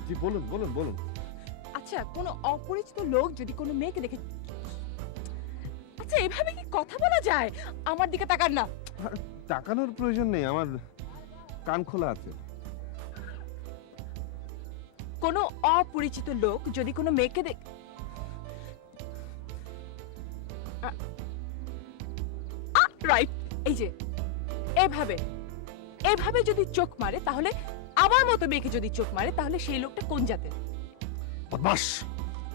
জি বলুন বলুন বলুন। আচ্ছা কোনো অপরিচিত লোক যদি কোনো মেয়েকে দেখে আচ্ছা এভাবে কি কথা বলা যায় আমার দিকে তাকান না তাকানোর প্রয়োজন নেই, আমার কান খোলা আছে। কোনো অপরিচিত লোক যদি কোনো মেয়েকে রাইট এই যে এভাবে এভাবে যদি চোখ মারে তাহলে আমার মতো মেয়েকে যদি চোখ মারে তাহলে সেই লোকটা কোন জাতের? বদমাশ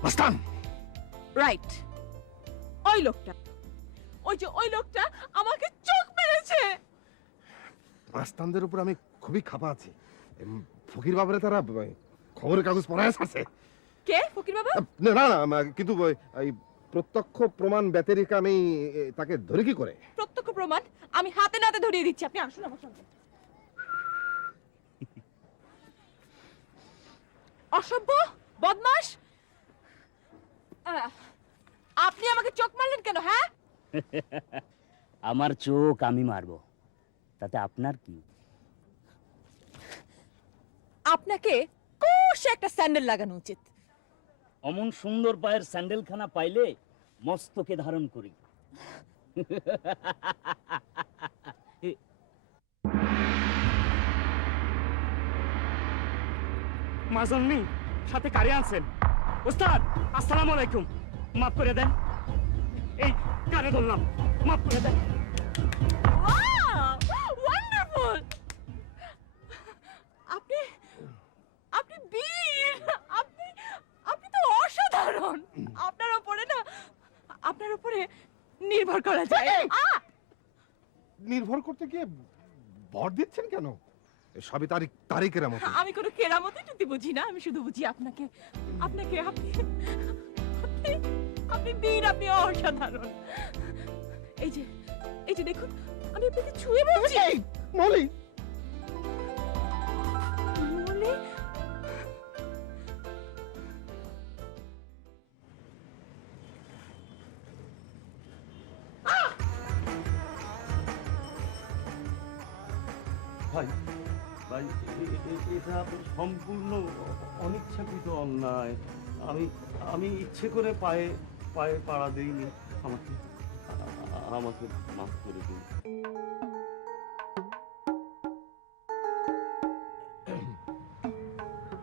মাস্তান। রাইট ওই লোকটা ওই লোকটা আমাকে চোখ মেরেছে। মাস্তানদের উপর আমি খুবই খাপা আছি। ফকির বাবারে তারা খবরের কাগজ পড়ায় আছে। কে ফকির বাবা? না না কিন্তু এই প্রত্যক্ষ প্রমাণ ব্যতিরেক আমি তাকে ধরে কি করে? প্রত্যক্ষ প্রমাণ আমি হাতে নাতে ধরিয়ে দিচ্ছি, আপনি আসুন আমার সঙ্গে। অসভ্য বদমাশ আপনি আমাকে চোখ মারলেন কেন? হ্যাঁ আমার চোখ আমি মারবো, তাতে আপনার কি? আপনাকে কষে একটা স্যান্ডেল লাগানো উচিত। অমন সুন্দর পায়ের স্যান্ডেলখানা পাইলে মস্তকে ধারণ করি। মাজন্নি সাথে কারে আছেন? ওস্তাদ আসসালামু আলাইকুম, মাফ করে দেন, এই কারে ধরলাম, মাফ করে দেন। ওয়ান্ডারফুল আপনি আপনি বীর, আপনি তো অসাধারণ। আপনার উপরে নির্ভর করা যায়। নির্ভর করতে গিয়ে ভর দিচ্ছেন কেন? সবই তারিখের মতো। আমি কোনো কেরামতি টুতি বুঝি না, আমি শুধু বুঝি আপনাকে আপনি বীর, আপনি অসাধারণ। এই যে দেখুন আমি আপনাকে ছুঁয়ে বলছি। মলি মলি ভাই ভাই এটা সম্পূর্ণ অনিচ্ছাকৃত অন্যায়। আমি ইচ্ছে করে পায়ে পায়ে পাড়া দেইনি, আমাকে আমাকে মাফ করে দিন।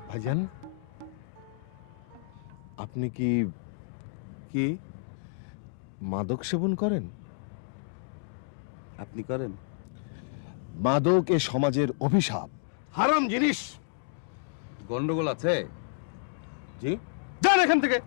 ভাইজান আপনি কি মাদক সেবন করেন? আপনি করেন? মাদক এ সমাজের অভিশাপ, হারাম জিনিস। গন্ডগোল আছে? জি যান এখান থেকে।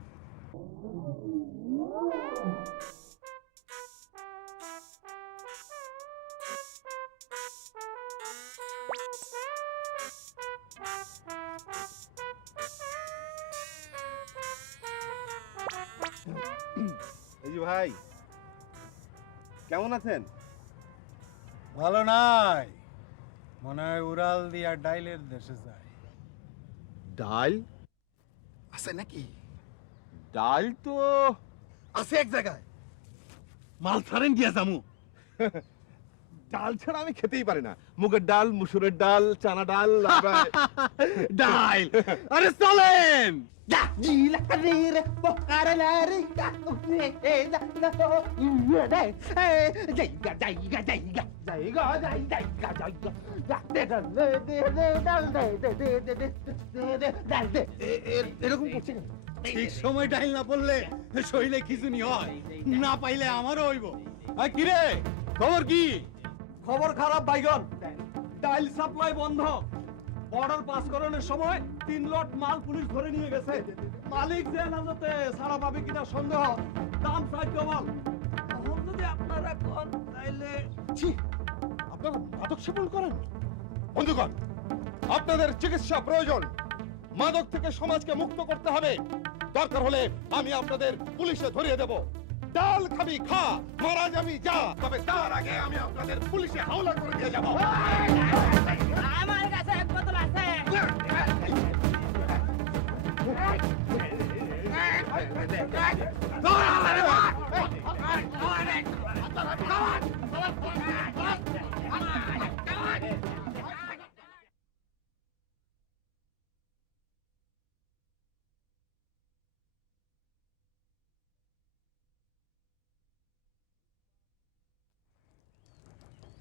এই যে ভাই কেমন আছেন? ভালো নাই, মনে হয় উড়াল দিয়া ডাইলের দেশে যায়। ডাল আছে নাকি? ডাল তো আছে এক জায়গায়, মাল ছাড়েন গিয়া জামু। ডাল ছাড়া আমি খেতেই পারি না। মুগের ডাল, মুসুরের ডাল, চানা ডাল, ডাল আরে চলেন। এরকম করছে কেন? ঠিক সময় ডাইল না পড়লে শরীরে খিচুনি হয়, না পাইলে আমারও হইব। কিরে খবর কি? খবর খারাপ বাইগন, ডাইল সাপ্লাই বন্ধ। অর্ডার পাস করানোর সময় 3 লট মাল পুলিশ ধরে নিয়ে গেছে। মালিক যে নামতে সারা পাবে কিনা সন্দেহ, দাম চাই কমাল। এখন যদি আপনারা কোন তাইলে আপনারা মাদক সেবন করেন? বন্ধুগণ, আপনাদের চিকিৎসা প্রয়োজন। মাদক থেকে সমাজকে মুক্ত করতে হবে। দরকার হলে আমি আপনাদের পুলিশে ধরিয়ে দেব। ডাল খাবি খা, মারা যাবি যা, তবে তার আগে আমি আপনাদের পুলিশে হাওলা করে দিয়ে যাব। আমার কাছে এক বোতল আছে।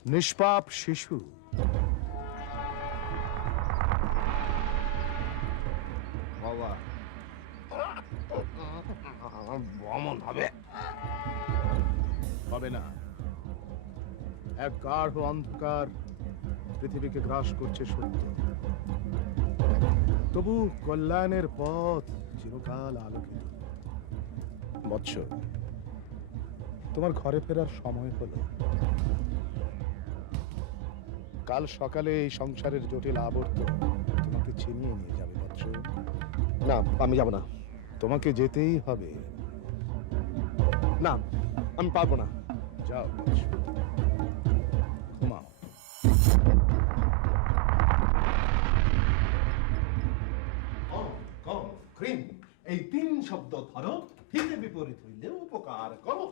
নিষ্পাপ শিশু। বাবা ভ্রমণ হবে হবে না। এক গাঢ় অন্ধকার পৃথিবীকে গ্রাস করছে সত্য, তবু কল্যাণের পথ চিরকাল আলোকিত। বৎস, তোমার ঘরে ফেরার সময় হলো। কাল সকালে এই সংসারের জটিল আবর্ত তোমাকে ছিনিয়ে নিয়ে যাবে বৎস। না, আমি যাব না। তোমাকে যেতেই হবে। না, আমি পারবো না। যাও বৎস, ঘুমাও। কম ক্রিম এই তিন শব্দ ধরো, হিতে বিপরীত হইলে উপকার করো।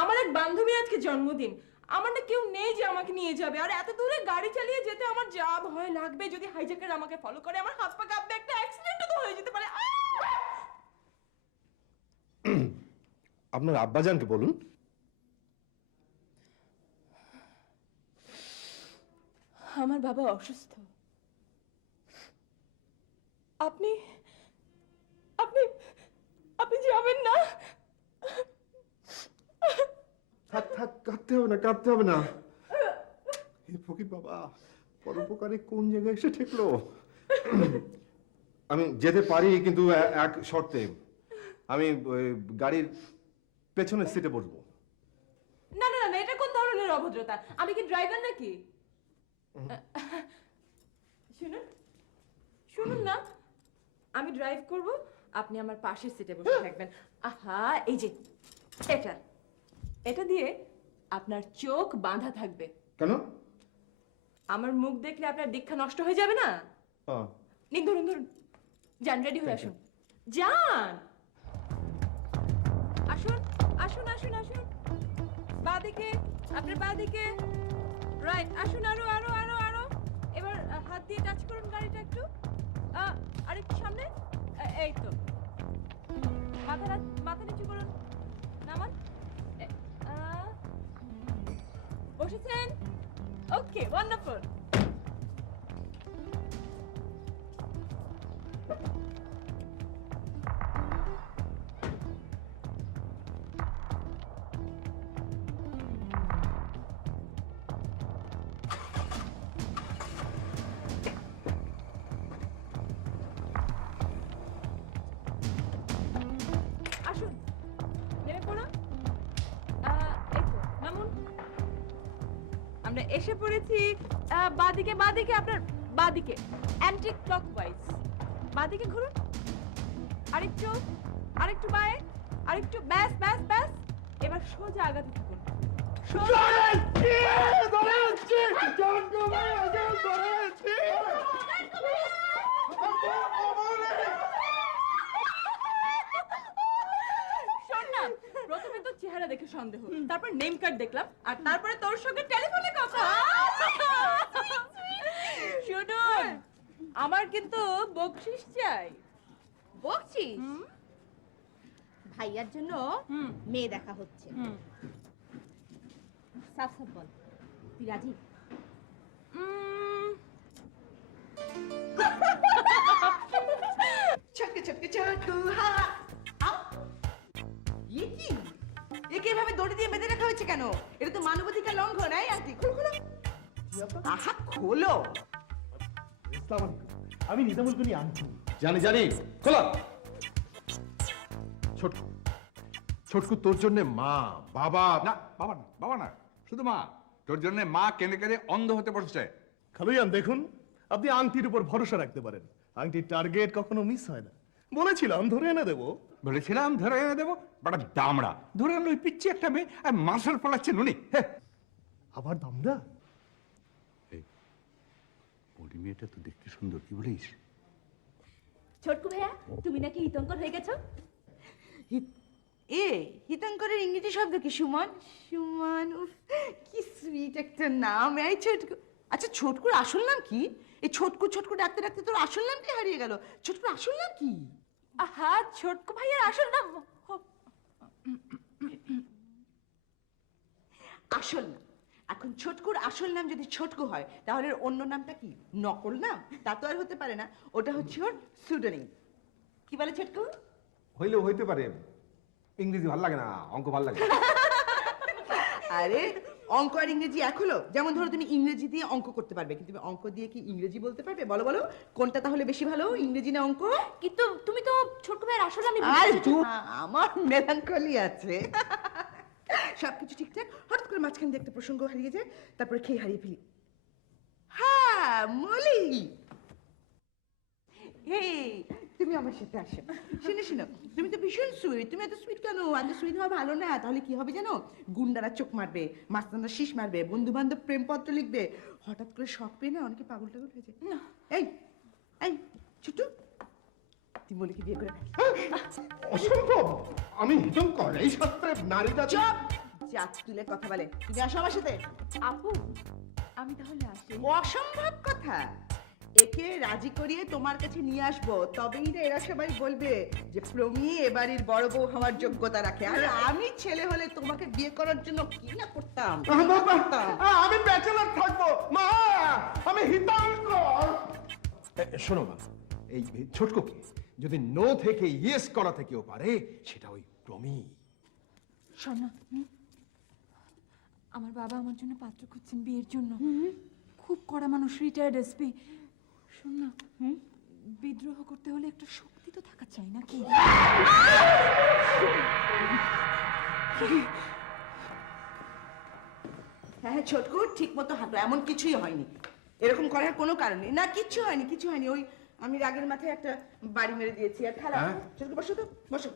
আমার এক বান্ধবীর আজকে জন্মদিন। আমার না কেউ নেই যে আমাকে নিয়ে যাবে, আর এত দূরে গাড়ি চালিয়ে যেতে আমার যা ভয় লাগবে। যদি হাইজ্যাকার আমাকে ফলো করে, আমার হাত পা কাঁপবে, একটা অ্যাক্সিডেন্টও তো হয়ে যেতে পারে। আপনার আব্বাজানকে বলুন। আমার বাবা অসুস্থ। আপনি আপনি আপনি যাবেন না? থাক থাক, কাঁদতে হবে না, কাঁদতে হবে না। হে ফকির বাবা, পরোপকারে কোন জায়গায় এসে ঠেকলো। আমি যেতে পারি, কিন্তু এক শর্তে। আমি ওই গাড়ির পেছনের সিটে বসবো। না না না, এটা কোন ধরনের অভদ্রতা? আমি কি ড্রাইভার নাকি? শুনুন শুনুন না, আমি ড্রাইভ করব, আপনি আমার পাশের সিটে বসে থাকবেন। আহা, এই যে এটা এটা দিয়ে আপনার চোখ বাঁধা থাকবে। কেন? আমার মুখ দেখলে আপনার দীক্ষা নষ্ট হয়ে যাবে না? নিন, ধরুন ধরুন, যান, রেডি হয়ে আসুন, যান, আসুন আসুন আসুন আসুন, বাঁদিকে, আপনার বাঁদিকে, রাইট, আসুন, আরো আরো আরো আরো, এবার হাত দিয়ে টাচ করুন গাড়িটা একটু, আরেকটু সামনে, এই তো, মাথা নিচু করুন, নামান, বসেছেন, ওকে, ওয়ান্ডারফুল। আসুন, নেমে পড়ুন, এই তো, নামুন। আমরা এসে পড়েছি বাঁদিকে, বাঁদিকে, আপনার বাঁদিকে, অ্যান্টি ক্লকওয়াইজ, বাঁদিকে ঘুরুন, আরেকটু, আরেকটু বাঁয়ে, আরেকটু, ব্যাস ব্যাস ব্যাস, এবার সোজা আগাতে থাকুন, সোজা। শোন না, প্রথমে তো চেহারা দেখে সন্দেহ, তারপর নেম কার্ড দেখলাম, আর তারপরে তোর সঙ্গে টেলিফোনে কথা। শুনুন, আমার কিন্তু বকশিস চাই। বকছিস? ভাইয়ার জন্য মেয়ে দেখা হচ্ছে। সাফ সাফ বল, তুই রাজি? ছটকে ছটকে ছটকু হা। আউ! এ কি? একে এভাবে দড়ি দিয়ে বেঁধে রাখা হয়েছে কেন? এটা তো মানবাধিকার লঙ্ঘন। এই আন্টি, খোলো খোলো। আহা, খোলো। ইসলাম আমি নিজামুল করি আনছি। জানি জানি, খোলা। ছোটকু, ছোটকু, তোর জন্য মা, বাবা। না, বাবা না, বাবা না, শুধু মা। তোর জন্য মা কেঁদে কেঁদে অন্ধ হতে বসেছে। খালুয়ান, দেখুন, আপনি আংটির উপর ভরসা রাখতে পারেন। আংটির টার্গেট কখনো মিস হয় না। বলেছিলাম ধরে এনে দেবো। বলেছিলাম ধরে এনে দেবো, বাটা দামড়া ধরে এনে ওই পিচ্ছি একটা মেয়ে আর মার্শাল ফলাচ্ছে নুনি। আবার দামদা? ওই মেয়েটা তো দেখতে সুন্দর, কি বলিস? ছোটকু ভাইয়া, তুমি নাকি হিতঙ্কর হয়ে গেছো? এ হিতঙ্করের ইংরেজি শব্দ কি সুমন? সুমন, উফ, কি সুইট একটা নাম। এই ছোটকু, আচ্ছা ছোটকুর আসল নাম কি? এই ছোটকু ছোটকু ডাকতে ডাকতে তোর আসল নাম কি হারিয়ে গেল? ছোটকুর আসল নাম কি? আহা, ছোটকু ভাইয়ার আসল নাম আসল নাম। এখন ছোটকুর আসল নাম যদি ছোটকু হয় তাহলে ওর অন্য নামটা কি? নকল নাম? তা তো আর হতে পারে না, ওটা হচ্ছে ওর সুডোনিম। কি বলে ছোটকু? হইলেও হইতে পারে, ইংরেজি ভাল লাগে না, অঙ্ক ভাল লাগে। আরে অঙ্ক আর ইংরেজি এক হলো? যেমন ধরো তুমি ইংরেজি দিয়ে অঙ্ক করতে পারবে, কিন্তু তুমি অঙ্ক দিয়ে কি ইংরেজি বলতে পারবে? বলো বলো, কোনটা তাহলে বেশি ভালো, ইংরেজি না অঙ্ক? কিন্তু তুমি তো ছোটকু ভাইয়ার আসল নামই আর বলছো। আমার মেলানকলি আছে। সবকিছু ঠিকঠাক, হঠাৎ করে মাঝখান দিয়ে একটা প্রসঙ্গ হারিয়ে যায়, তারপরে খেয়ে হারিয়ে ফেলি। হ্যাঁ মলি, এই তুমি আমার সাথে আসো। শুনে শোনো, তুমি তো ভীষণ সুইট। তুমি এত সুইট কেন? এত সুইট হওয়া ভালো না। তাহলে কি হবে জানো? গুন্ডারা চোখ মারবে, মাস্তানরা শীষ মারবে, বন্ধু বান্ধব প্রেমপত্র লিখবে, হঠাৎ করে শখ পেয়ে না অনেকে পাগল টাগল হয়ে যায়। এই এই ছোট্টু, তুই মলিকে বিয়ে করে ফেলি। অসম্ভব, আমি হিতঙ্কর, এই শাস্ত্রে নারীটা। চুপ! জাত তুলে কথা বলে। তুমি আসো আমার সাথে। আপু আমি তাহলে আসি। অসম্ভব কথা। একে রাজি করিয়ে তোমার কাছে নিয়ে আসবো, তবেই না এরা সবাই বলবে যে প্রমি এবাড়ির বড় বউ হওয়ার যোগ্যতা রাখে। আর আমি ছেলে হলে তোমাকে বিয়ে করার জন্য কি না করতাম। আমি ব্যাচেলর থাকবো মা, আমি হিতঙ্কর। শোনো মা, এই ছোটকুকে যদি নো থেকে ইয়েস করাতে কেউ পারে, সেটা ওই প্রমি। শোনো, আমার বাবা আমার জন্য পাত্র খুঁজছেন বিয়ের জন্য। খুব কড়া মানুষ, রিটায়ার্ড এসপি। শোন না, বিদ্রোহ করতে হলে একটা শক্তি তো থাকা চাই নাকি? হ্যাঁ হ্যাঁ ছোটকু, ঠিক মতো হাঁটো, এমন কিছুই হয়নি। এরকম করার কোনো কারণ নেই। না কিচ্ছু হয়নি, কিছু হয়নি। ওই আমি রাগের মাথায় একটা বাড়ি মেরে দিয়েছি। আর খেলা, ছোটকু বসো তো, বসো।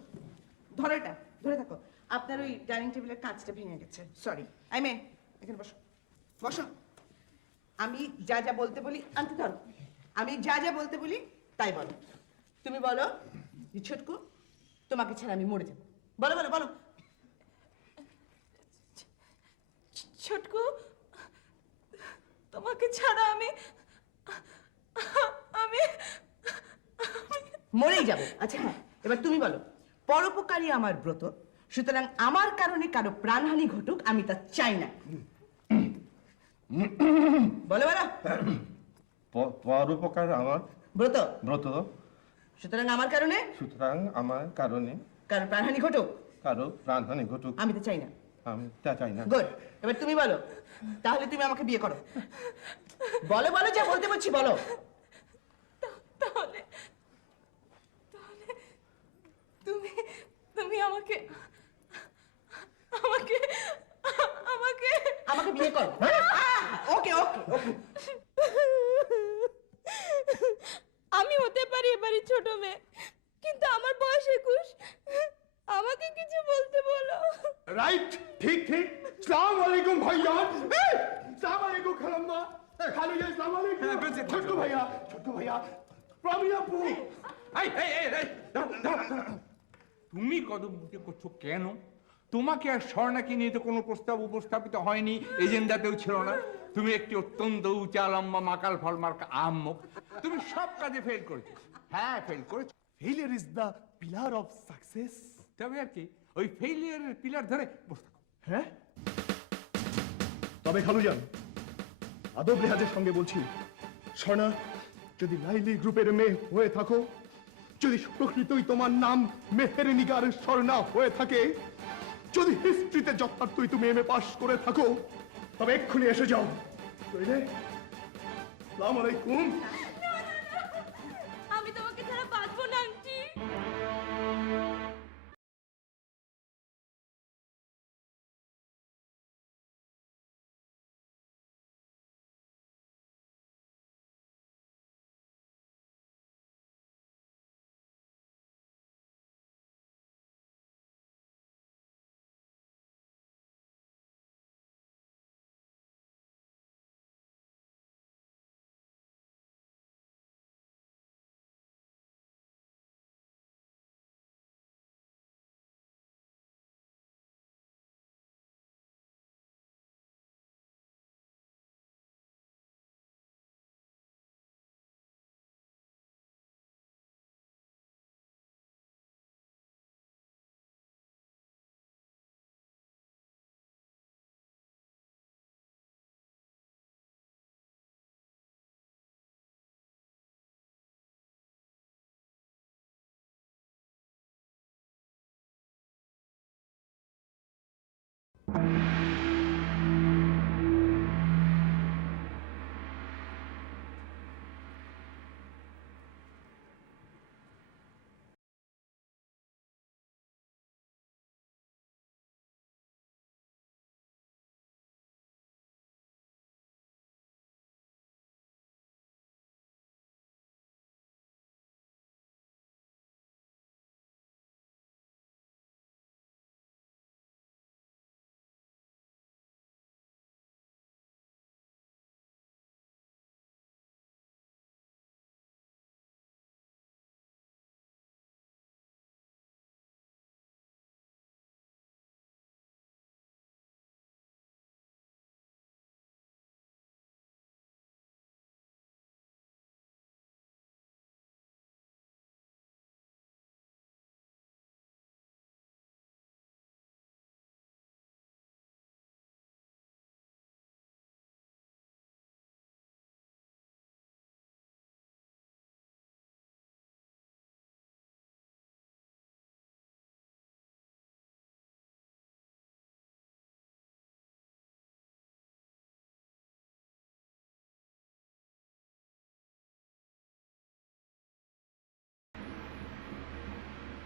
ধরো এটা, ধরে থাকো। আপনার ওই ডাইনিং টেবিলের কাঁচটা ভেঙে গেছে, সরি। আই মে, এখানে বসো, বসো। আমি যা যা বলতে বলি, আনতে ধরো, আমি যা যা বলতে বলি তাই বলো। তুমি বলো যে ছোটকু, তোমাকে ছাড়া আমি মরে যাবো। বলো বলো বলো। ছোটকু, তোমাকে ছাড়া আমি আমি মরেই যাবো। আচ্ছা হ্যাঁ, এবার তুমি বলো। পরোপকারী আমার ব্রত, সুতরাং আমার কারণে কারো প্রাণহানি ঘটুক আমি তা চাই না। বলো বলো। পরোপকার আমার ব্রত, ব্রত, সুতরাং আমার কারণে সুতরাং আমার কারণে কারো প্রাণহানি ঘটুক কারো প্রাণহানি ঘটুক আমি তা চাই না। আমি তা চাই না। গুড, এবার তুমি বলো। তাহলে তুমি আমাকে বিয়ে করো। বলো বলো, যা বলতে বলছি বলো। তাহলে তাহলে তুমি তুমি আমাকে আমাকে আমাকে আমাকে বিয়ে করো। ওকে ওকে ওকে। আমি হতে পারি এবারই ছোট মেয়ে, কিন্তু আমার বয়স 21। আমাকে কিছু বলতে বলো। রাইট, ঠিক ঠিক। সালাম আলাইকুম ভাইজান। সালাম আলাইকুম খালাম্মা, খালু ভাই, সালাম আলাইকুম। ছোট্ট ভাইয়া, ছোট্ট ভাইয়া, প্রমি আপু। এই, এই, এই, এই, দাঁড়াও, দাঁড়াও, দাঁড়াও। তুমি কদম মুখে করছো কেন? তোমাকে আর স্বর্ণাকে নিয়ে তো কোনো প্রস্তাব উপস্থাপিত হয়নি, এজেন্ডাতেও ছিল না। তুমি একটি অত্যন্ত উঁচা লম্বা মাকাল ফল মার্কা আহম্মক। তুমি সব কাজে ফেল করেছো। হ্যাঁ ফেল করেছো। Failure is the pillar of success. তবে আর কি, ওই ফেলিয়ারের পিলার ধরে বসে থাকো। হ্যাঁ, তবে খালুজান, আদব রেহাজের সঙ্গে বলছি, স্বর্ণা যদি লাইলি গ্রুপের মেয়ে হয়ে থাকো, যদি প্রকৃতই তোমার নাম মেহেরনিগার স্বর্ণা হয়ে থাকে, যদি হিস্ট্রিতে যথার্থই তুমি এমএ পাস করে থাকো, তবে এক্ষুনি এসে যাও। নইলে আসসালামু আলাইকুম।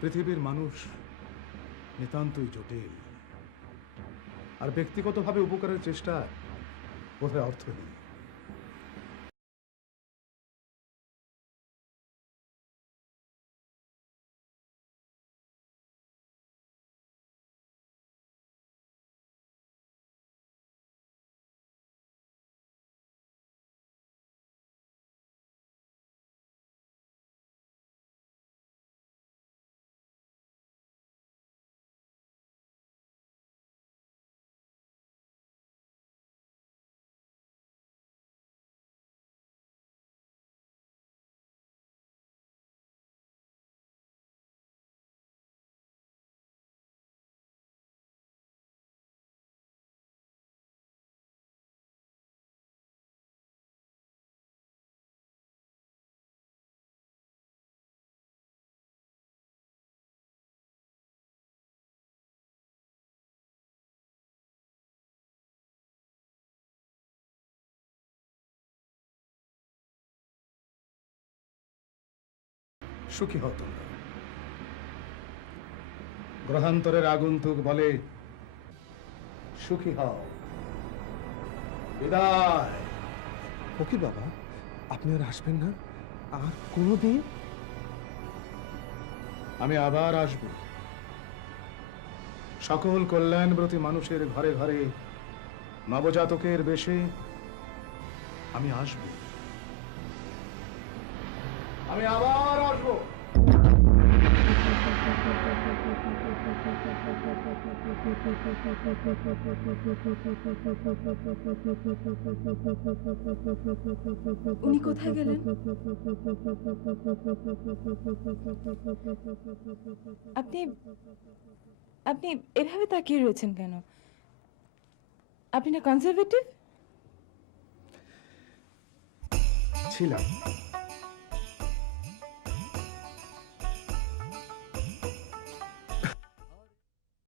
পৃথিবীর মানুষ নিতান্তই জটিল, আর ব্যক্তিগতভাবে উপকারের চেষ্টা বোধহয় অর্থহীন। সুখী হও তোমরা। গ্রহান্তরের আগন্তুক বলে সুখী হও। বিদায়। ফকির বাবা, আপনি আর আসবেন না আর কোনোদিন? আমি আবার আসব। সকল কল্যাণব্রতী মানুষের ঘরে ঘরে নবজাতকের বেশে আমি আসব। আমি আবার আসব। উনি কোথায় গেলেন? আপনি আপনি এভাবে তাকিয়ে রয়েছেন কেন? আপনি না কনজারভেটিভ? ছিলাম।